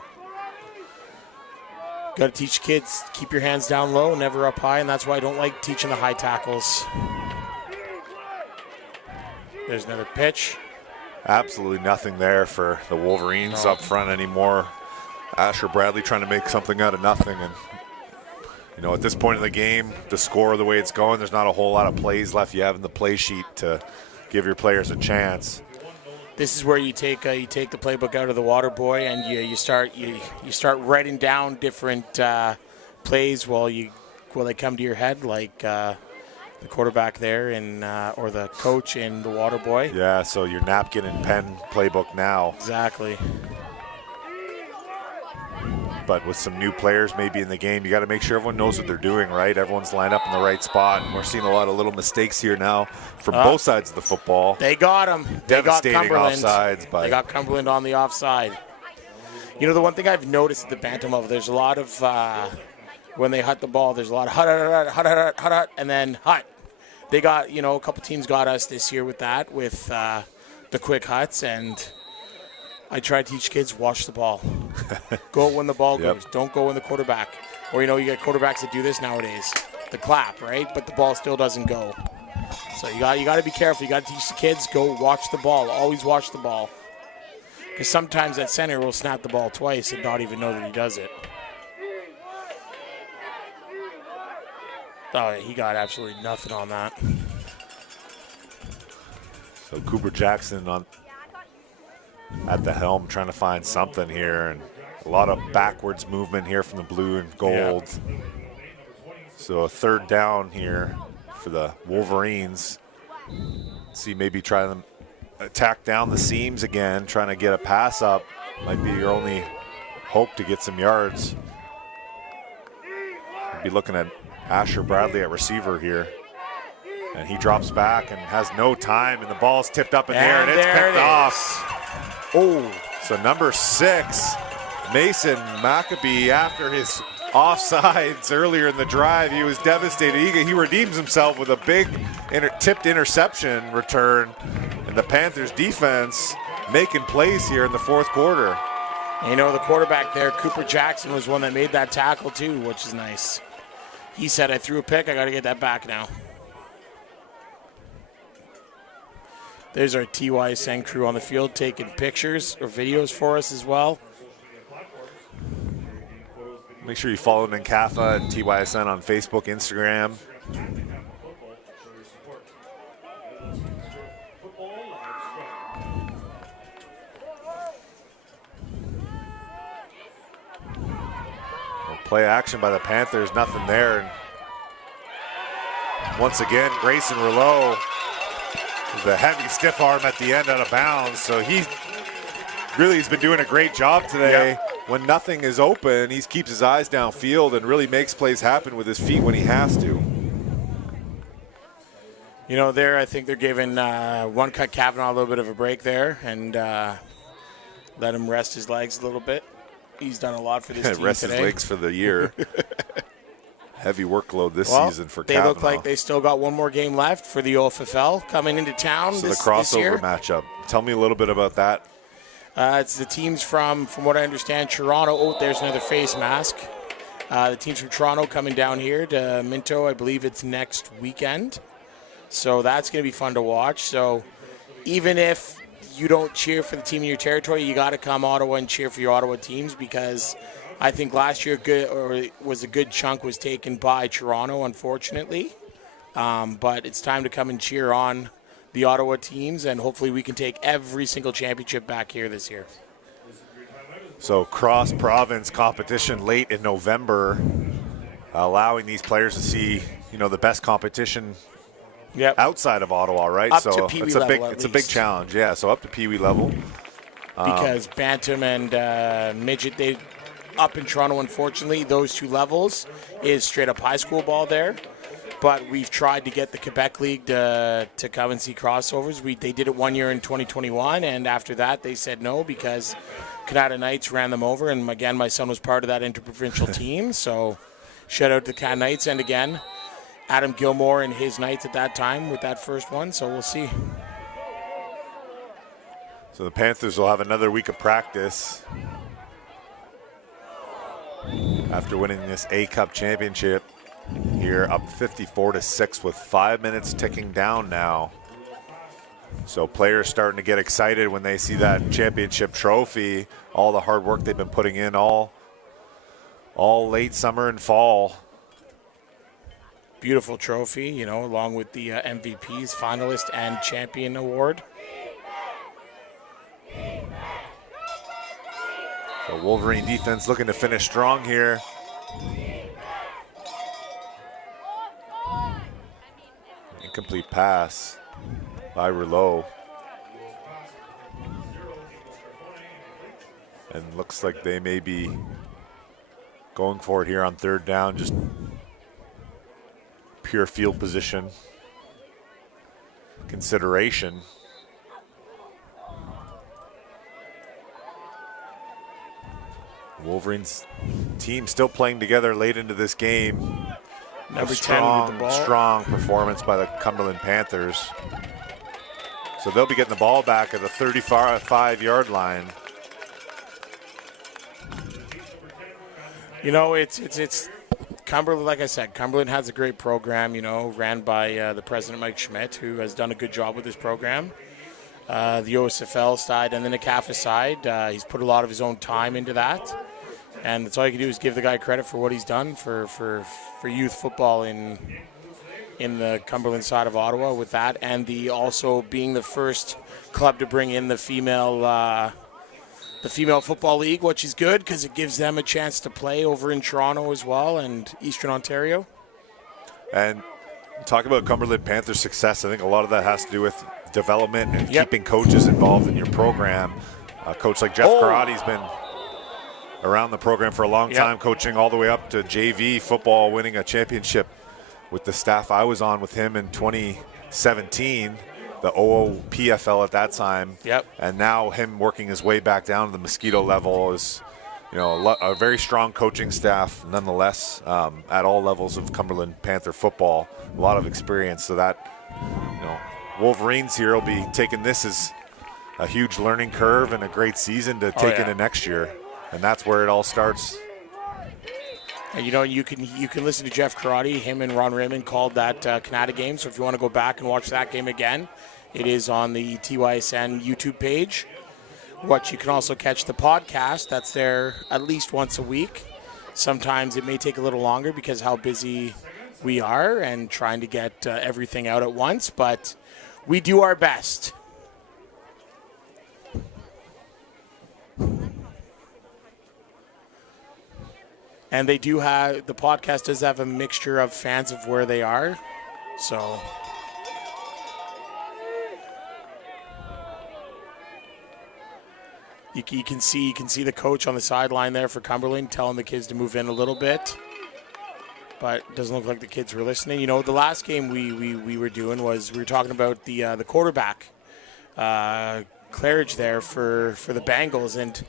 got to teach kids, keep your hands down low, never up high, and that's why I don't like teaching the high tackles. There's another pitch. Absolutely nothing there for the Wolverines up front anymore. Asher Bradley trying to make something out of nothing. And, at this point in the game, the score the way it's going, there's not a whole lot of plays left you have in the play sheet to give your players a chance. This is where you take the playbook out of the water boy and you start writing down different plays while they come to your head, like the quarterback there or the coach in the water boy. Yeah, so your napkin and pen playbook now. Exactly. But with some new players maybe in the game, you got to make sure everyone knows what they're doing, right? Everyone's lined up in the right spot, and we're seeing a lot of little mistakes here now from both sides of the football. They got him. Devastating they got Cumberland. Offsides. They got Cumberland on the offside. The one thing I've noticed at the Bantam level, there's a lot of, when they hut the ball, there's a lot of hut, and then hut. They got, a couple teams got us this year with that, with the quick huts, and I try to teach kids, watch the ball. Go when the ball goes. Don't go when the quarterback. Or, you get quarterbacks that do this nowadays. The clap, right? But the ball still doesn't go. So you got to be careful. You got to teach the kids, go watch the ball. Always watch the ball. Because sometimes that center will snap the ball twice and not even know that he does it. Oh, he got absolutely nothing on that. So Cooper Jackson at the helm trying to find something here, and a lot of backwards movement here from the blue and gold. Yeah. So a third down here for the Wolverines. See, maybe try them attack down the seams again, trying to get a pass up. Might be your only hope to get some yards. Be looking at Asher Bradley at receiver here. And he drops back and has no time, and the ball's tipped up in the air, and it's picked off. Oh, so number 6, Mason Maccabee, after his offsides earlier in the drive, he was devastated. He redeems himself with a big tipped interception return, and the Panthers defense making plays here in the fourth quarter. And you know, the quarterback there, Cooper Jackson, was one that made that tackle too, which is nice. He said, I threw a pick, I got to get that back now. There's our TYSN crew on the field taking pictures or videos for us as well. Make sure you follow NCAFA and TYSN on Facebook, Instagram. Play action by the Panthers, nothing there. And once again, Grayson Rouleau, the heavy stiff arm at the end out of bounds. So he's been doing a great job today. Yep. When nothing is open, he keeps his eyes downfield and really makes plays happen with his feet when he has to. You know, there I think they're giving One Cut Kavanaugh a little bit of a break there and let him rest his legs a little bit. He's done a lot for this team rest today. His legs for the year. Heavy workload this season for Kavanaugh. They look like they still got one more game left for the OFFL coming into town so this the crossover year. matchup. Tell me a little bit about that. It's the teams from what I understand, Toronto. Oh, there's another face mask. The teams from Toronto coming down here to Minto. I believe it's next weekend. So that's going to be fun to watch. So even if you don't cheer for the team in your territory, you got to come Ottawa and cheer for your Ottawa teams, because I think last year a good chunk was taken by Toronto, unfortunately. But it's time to come and cheer on the Ottawa teams, and hopefully we can take every single championship back here this year. So cross-province competition late in November, allowing these players to see, the best competition outside of Ottawa, right? Up so to Pee Wee level, it's a big challenge, yeah. So up to Pee Wee level. Because Bantam and Midget, they up in Toronto, unfortunately, those two levels is straight up high school ball there. But we've tried to get the Quebec League to come and see crossovers. They did it one year in 2021, and after that they said no because Canada Knights ran them over. And again, my son was part of that interprovincial team, so shout out to the Canada Knights. And again, Adam Gilmore and his Knights at that time with that first one, so we'll see. So the Panthers will have another week of practice after winning this A-Cup championship. Here up 54-6 with 5 minutes ticking down now. So players starting to get excited when they see that championship trophy, all the hard work they've been putting in all late summer and fall. Beautiful trophy, along with the MVP's finalist and champion award. So Wolverine defense looking to finish strong here. Incomplete pass by Rouleau. And looks like they may be going for it here on third down, just pure field position consideration. Wolverines team still playing together late into this game. Number 10 with the ball. Strong performance by the Cumberland Panthers. So they'll be getting the ball back at the 35-yard line. It's Cumberland, like I said, Cumberland has a great program, ran by the president, Mike Schmidt, who has done a good job with this program. The OSFL side and the NCAFA side, he's put a lot of his own time into that. And that's all you can do is give the guy credit for what he's done for youth football in the Cumberland side of Ottawa with that, and also being the first club to bring in the female football league, which is good because it gives them a chance to play over in Toronto as well and Eastern Ontario. And talk about Cumberland Panthers' success. I think a lot of that has to do with development and keeping coaches involved in your program. A coach like Jeff Karate's been around the program for a long time, coaching all the way up to JV football, winning a championship with the staff I was on with him in 2017, the OOPFL at that time. And now him working his way back down to the Mosquito level is, a very strong coaching staff nonetheless at all levels of Cumberland Panther football. A lot of experience, so that, Wolverines here will be taking this as a huge learning curve and a great season to take into next year. And that's where it all starts. And you can listen to Jeff Karate. Him and Ron Raymond called that Canada game. So if you want to go back and watch that game again, it is on the TYSN YouTube page. You can also catch the podcast. That's there at least once a week. Sometimes it may take a little longer because how busy we are and trying to get everything out at once. But we do our best. And the podcast does have a mixture of fans of where they are. So you can see the coach on the sideline there for Cumberland telling the kids to move in a little bit. But it doesn't look like the kids were listening. The last game we were doing was we were talking about the quarterback, Claridge there for the Bengals. And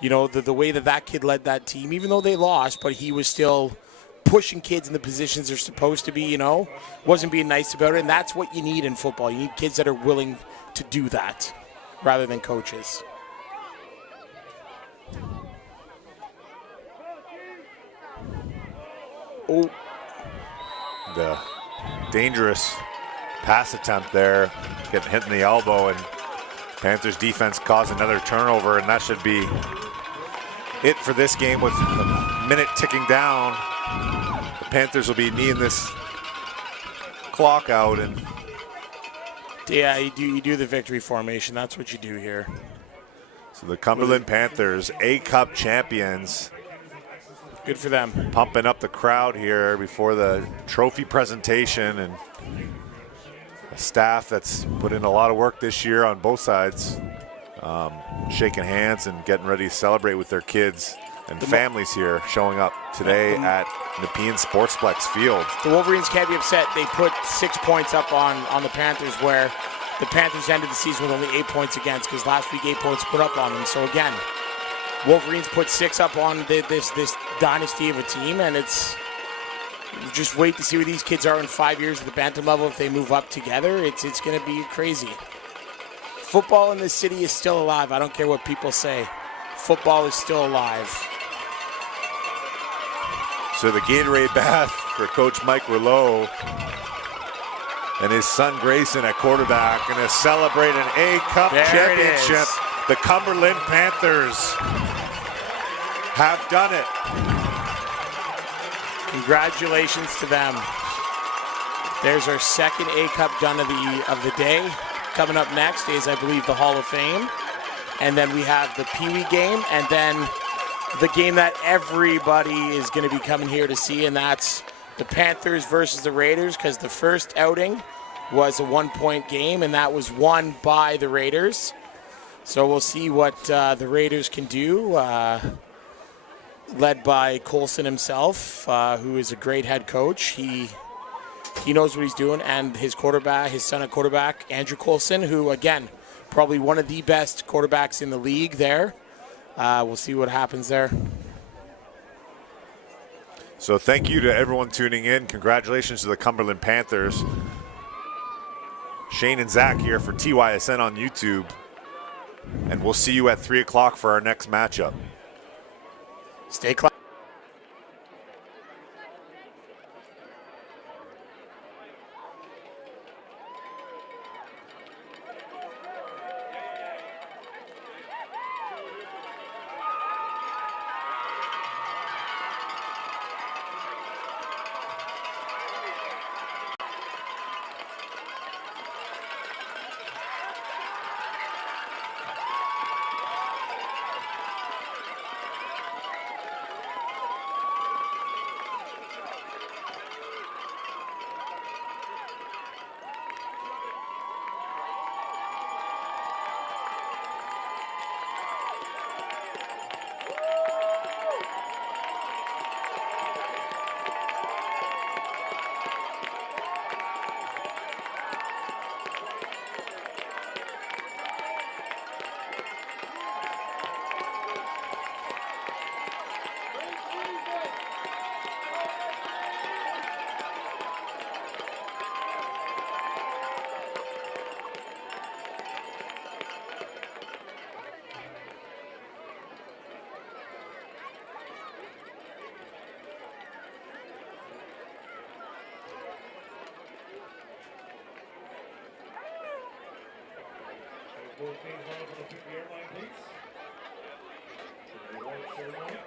the way that kid led that team, even though they lost, but he was still pushing kids in the positions they're supposed to be, wasn't being nice about it. And that's what you need in football. You need kids that are willing to do that rather than coaches. Oh, the dangerous pass attempt there, getting hit in the elbow, and Panthers defense caused another turnover, and that should be it for this game with a minute ticking down. The Panthers will be kneeing this clock out. And yeah, you do the victory formation. That's what you do here. So the Cumberland Panthers, A-Cup champions. Good for them. Pumping up the crowd here before the trophy presentation, and a staff that's put in a lot of work this year on both sides, shaking hands and getting ready to celebrate with their kids and families here showing up today at Nepean Sportsplex Field. The Wolverines can't be upset. They put 6 points up on the Panthers, where the Panthers ended the season with only 8 points against, because last week 8 points put up on them. So again, Wolverines put 6 up on this dynasty of a team, and it's just wait to see where these kids are in 5 years at the Bantam level. If they move up together, it's going to be crazy. Football in this city is still alive. I don't care what people say. Football is still alive. So the Gatorade bath for Coach Mike Rouleau and his son Grayson at quarterback, going to celebrate an A-Cup championship. The Cumberland Panthers have done it. Congratulations to them. There's our second A-Cup done of the day. Coming up next is, I believe, the Hall of Fame. And then we have the Pee Wee game, and then the game that everybody is going to be coming here to see, and that's the Panthers versus the Raiders, because the first outing was a 1-point game, and that was won by the Raiders. So we'll see what the Raiders can do, led by Colson himself, who is a great head coach. He knows what he's doing, and his son at quarterback, Andrew Colson, who, again, probably one of the best quarterbacks in the league there. We'll see what happens there. So thank you to everyone tuning in. Congratulations to the Cumberland Panthers. Shane and Zach here for TYSN on YouTube. And we'll see you at 3 o'clock for our next matchup. Stay close. Will things run over the airline, please? For the award ceremony.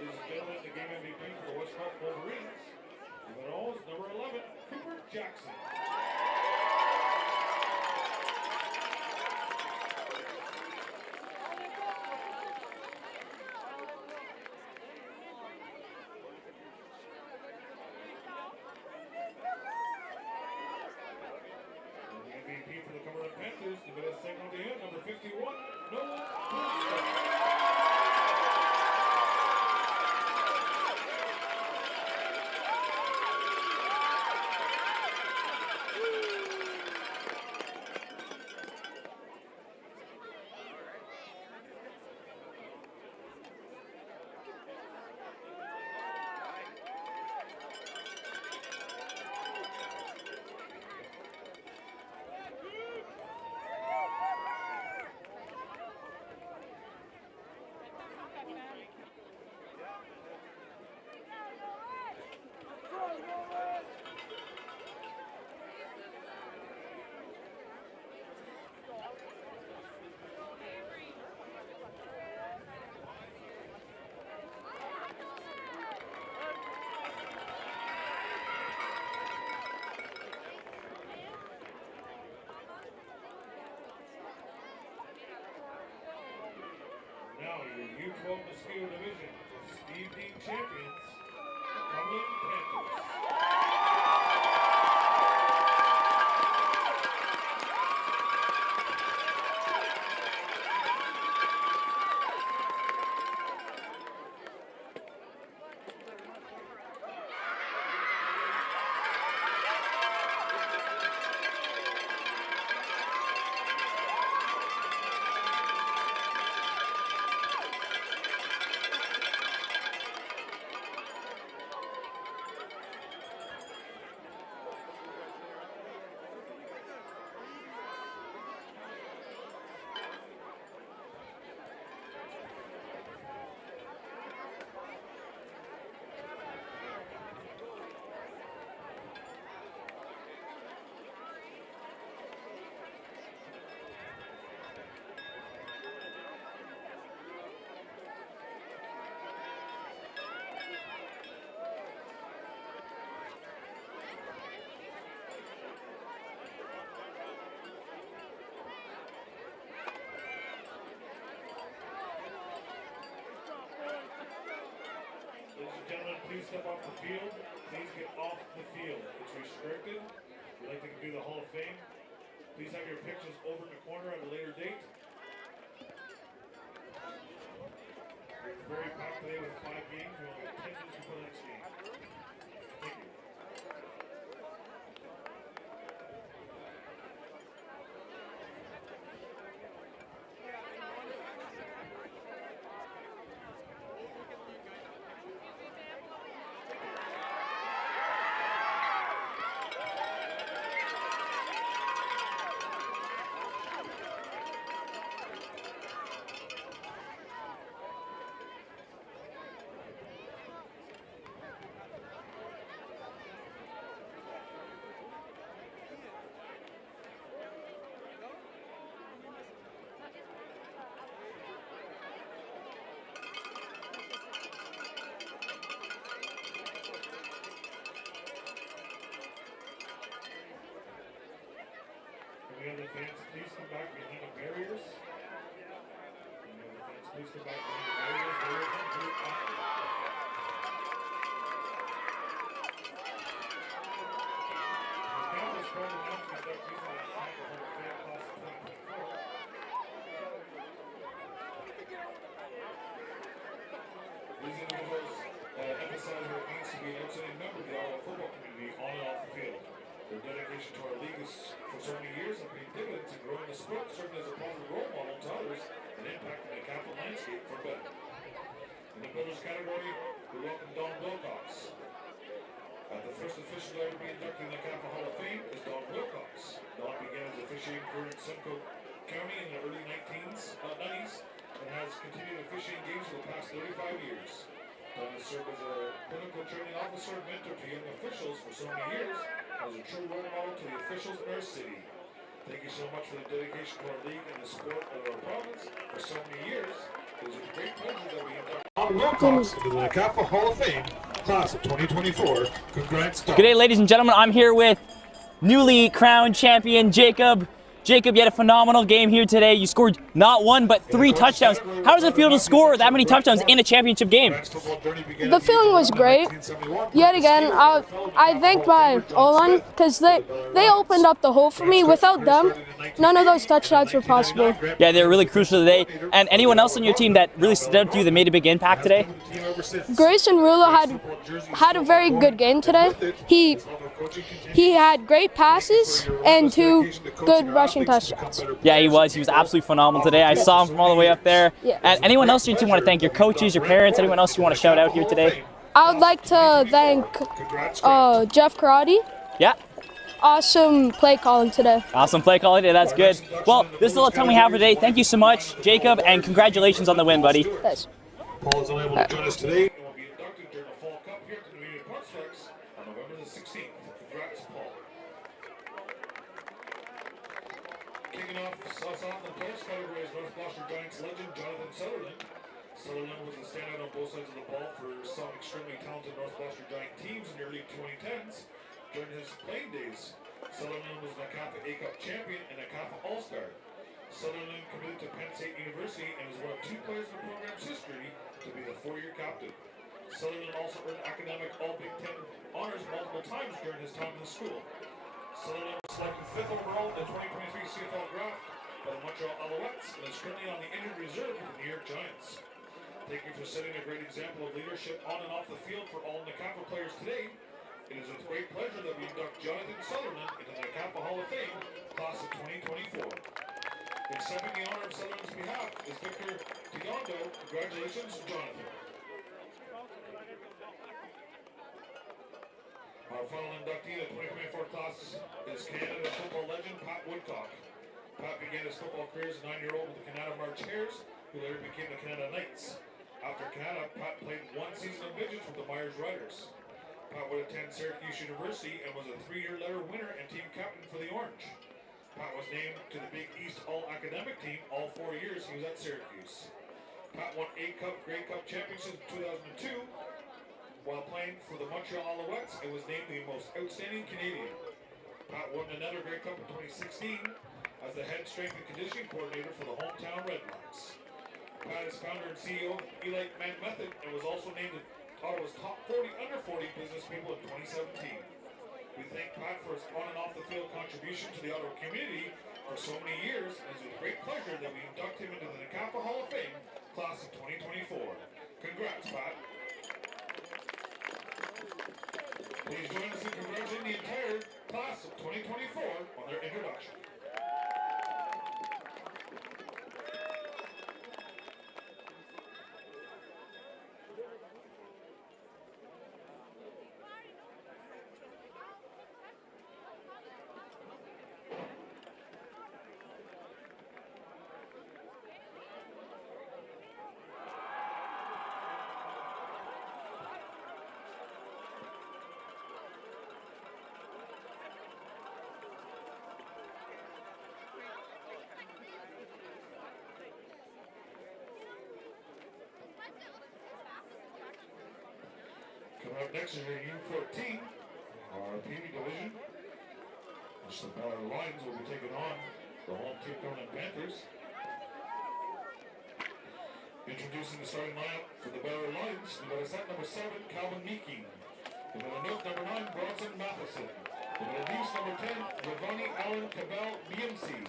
Ladies and gentlemen, the game MVP for the West Park Wolverines. The Knowles, number 11, Cooper Jackson. And the MVP for the Cumberland Panthers, the best signal to him, number 51, Noah Booster. Now your U12 mosquito division. Steve evening champions, the Cumberland Panthers. Ladies and gentlemen, please step off the field. Please get off the field. It's restricted. If you'd like to do the Hall of Fame, please have your pictures over in the corner at a later date. We're very packed today with 5 games. We only have 10 minutes before the next game. Thank you. We have the fans, please come back behind the barriers. We have the fans, please come back behind the barriers. They will come through after. The campus program now conducts these on the NCAFA Hall of Fame class of 2024. These individuals emphasize what it means to be an outstanding member of the Ottawa football community on and off the field. Their dedication to our league is for so many years have paid dividends in growing the sport, serving as a positive role model to others, and impacting the capital landscape for better. In the builders category, we welcome Don Wilcox. The first official to ever be inducted in the NCAFA Hall of Fame is Don Wilcox. Don began as officiating career in Simcoe County in the early 90s and has continued officiating games for the past 35 years. Don has served as a clinical training officer and mentor to young officials for so many years, as a true role model to the officials in our city. Thank you so much for the dedication to our league and the sport of our province for so many years. It is a great pleasure that we induct Don Wilcox into the NCAFA Hall of Fame, class of 2024. Congrats, Don. Good day, ladies and gentlemen. I'm here with newly crowned champion Jacob. Jacob, you had a phenomenal game here today. You scored not 1, but 3 touchdowns. How does it feel to score that many touchdowns in a championship game? The feeling was great. Yet again, I thank my O-line because they opened up the hole for me. Without them, none of those touchdowns were possible. Yeah, they were really crucial today. And anyone else on your team that really stood out to you that made a big impact today? Grayson Rulo had a very good game today. He had great passes and 2 good rushing touchdowns. Yeah, he was. He was absolutely phenomenal today. I saw him from all the way up there. Yeah. And anyone else on your team want to thank? Your coaches, your parents, anyone else you want to shout out here today? I would like to thank Jeff Karate. Yeah. Awesome play calling today. Awesome play calling today. That's good. Well, this is all the time we have for today. Thank you so much, Jacob, and congratulations on the win, buddy. Thanks. Paul is unable to join us today and will be inducted during the Fall Cup here at the Canadian Park Flex on November the 16th. Congrats, Paul. Kicking off us off the players category is North Gloucester Giants legend Jonathan Sutherland. Sutherland was a standout on both sides of the ball for some extremely talented North Gloucester Giant teams in the early 2010s. During his playing days, Sutherland was an NCAFA A-Cup champion and NCAFA All-Star. Sutherland committed to Penn State University and is one of 2 players in the program's history to be the 4-year captain. Sutherland also earned academic All-Big Ten honors multiple times during his time in the school. Sutherland was selected 5th overall in the 2023 CFL draft by the Montreal Alouettes and is currently on the injured reserve with the New York Giants. Thank you for setting a great example of leadership on and off the field for all NCAFA players today. It is with great pleasure that we induct Jonathan Sutherland into the NCAFA Hall of Fame, class of 2024. Accepting the honor of Sutherland's behalf is Victor Tigondo. Congratulations, Jonathan. Our final inductee in the 2024 class is Canada football legend Pat Woodcock. Pat began his football career as a 9-year-old with the Canada March Hares, who later became the Canada Knights. After Canada, Pat played 1 season of midgets with the Myers Riders. Pat would attend Syracuse University and was a 3-year letter winner and team captain for the Orange. Pat was named to the Big East All-Academic team all 4 years he was at Syracuse. Pat won 8 Grey Cup championships in 2002 while playing for the Montreal Alouettes and was named the most outstanding Canadian. Pat won another Grey Cup in 2016 as the head strength and conditioning coordinator for the hometown Red Blacks. Pat is founder and CEO of Elite Man Method and was also named Ottawa's top 40 under 40 business people in 2017. We thank Pat for his on and off the field contribution to the Ottawa community for so many years, and it's with great pleasure that we induct him into the NCAFA Hall of Fame, class of 2024. Congrats, Pat. Please join us in congratulating the entire class of 2024 on their introduction. Coming up next is your U14, our PB division, which the Ballard Lions will be taking on the home team Cumberland Panthers. Introducing the starting lineup for the Ballard Lions, we got a set number 7, Calvin Meeking. We got a note number 9, Bronson Matheson. We got a deuce number 10, Giovanni Allen Cabell BMC. We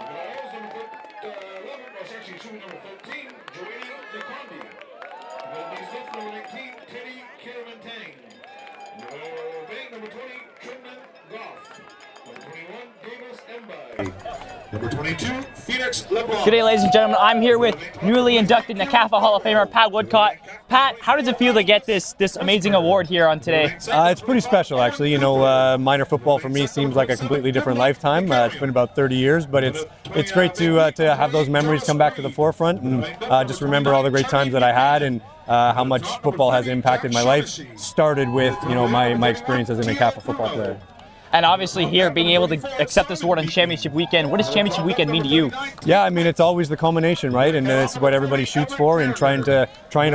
got a O's number 11, or actually it should be number 13, Joanie DeCondi. We got a deuce number 19, Teddy Kiramantang. Number 20, Trimman Goff. Number 21, Davis Mbai. Number 22, Phoenix LeBron. Good day, ladies and gentlemen. I'm here with newly inducted NCAFA Hall of Famer Pat Woodcock. Pat, how does it feel to get this amazing award here on today? It's pretty special, actually. You know, minor football for me seems like a completely different lifetime. It's been about 30 years, but it's great to have those memories come back to the forefront and just remember all the great times that I had and how much football has impacted my life. Started with, you know, my experience as an NCAFA football player. And obviously here, being able to accept this award on Championship Weekend, what does Championship Weekend mean to you? Yeah, I mean, it's always the culmination, right? And it's what everybody shoots for, and trying to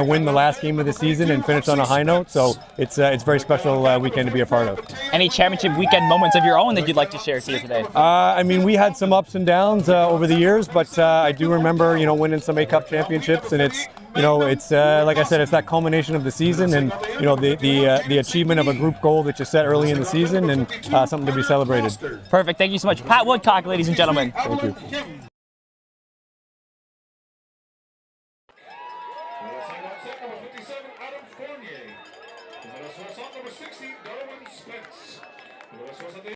win the last game of the season and finish on a high note. So it's a very special weekend to be a part of. Any Championship Weekend moments of your own that you'd like to share here today? I mean, we had some ups and downs over the years, but I do remember, you know, winning some A-Cup championships, and it's, you know, it's like I said, it's that culmination of the season, and you know, the achievement of a group goal that you set early in the season, and something to be celebrated. Perfect. Thank you so much, Pat Woodcock, ladies and gentlemen. Thank you.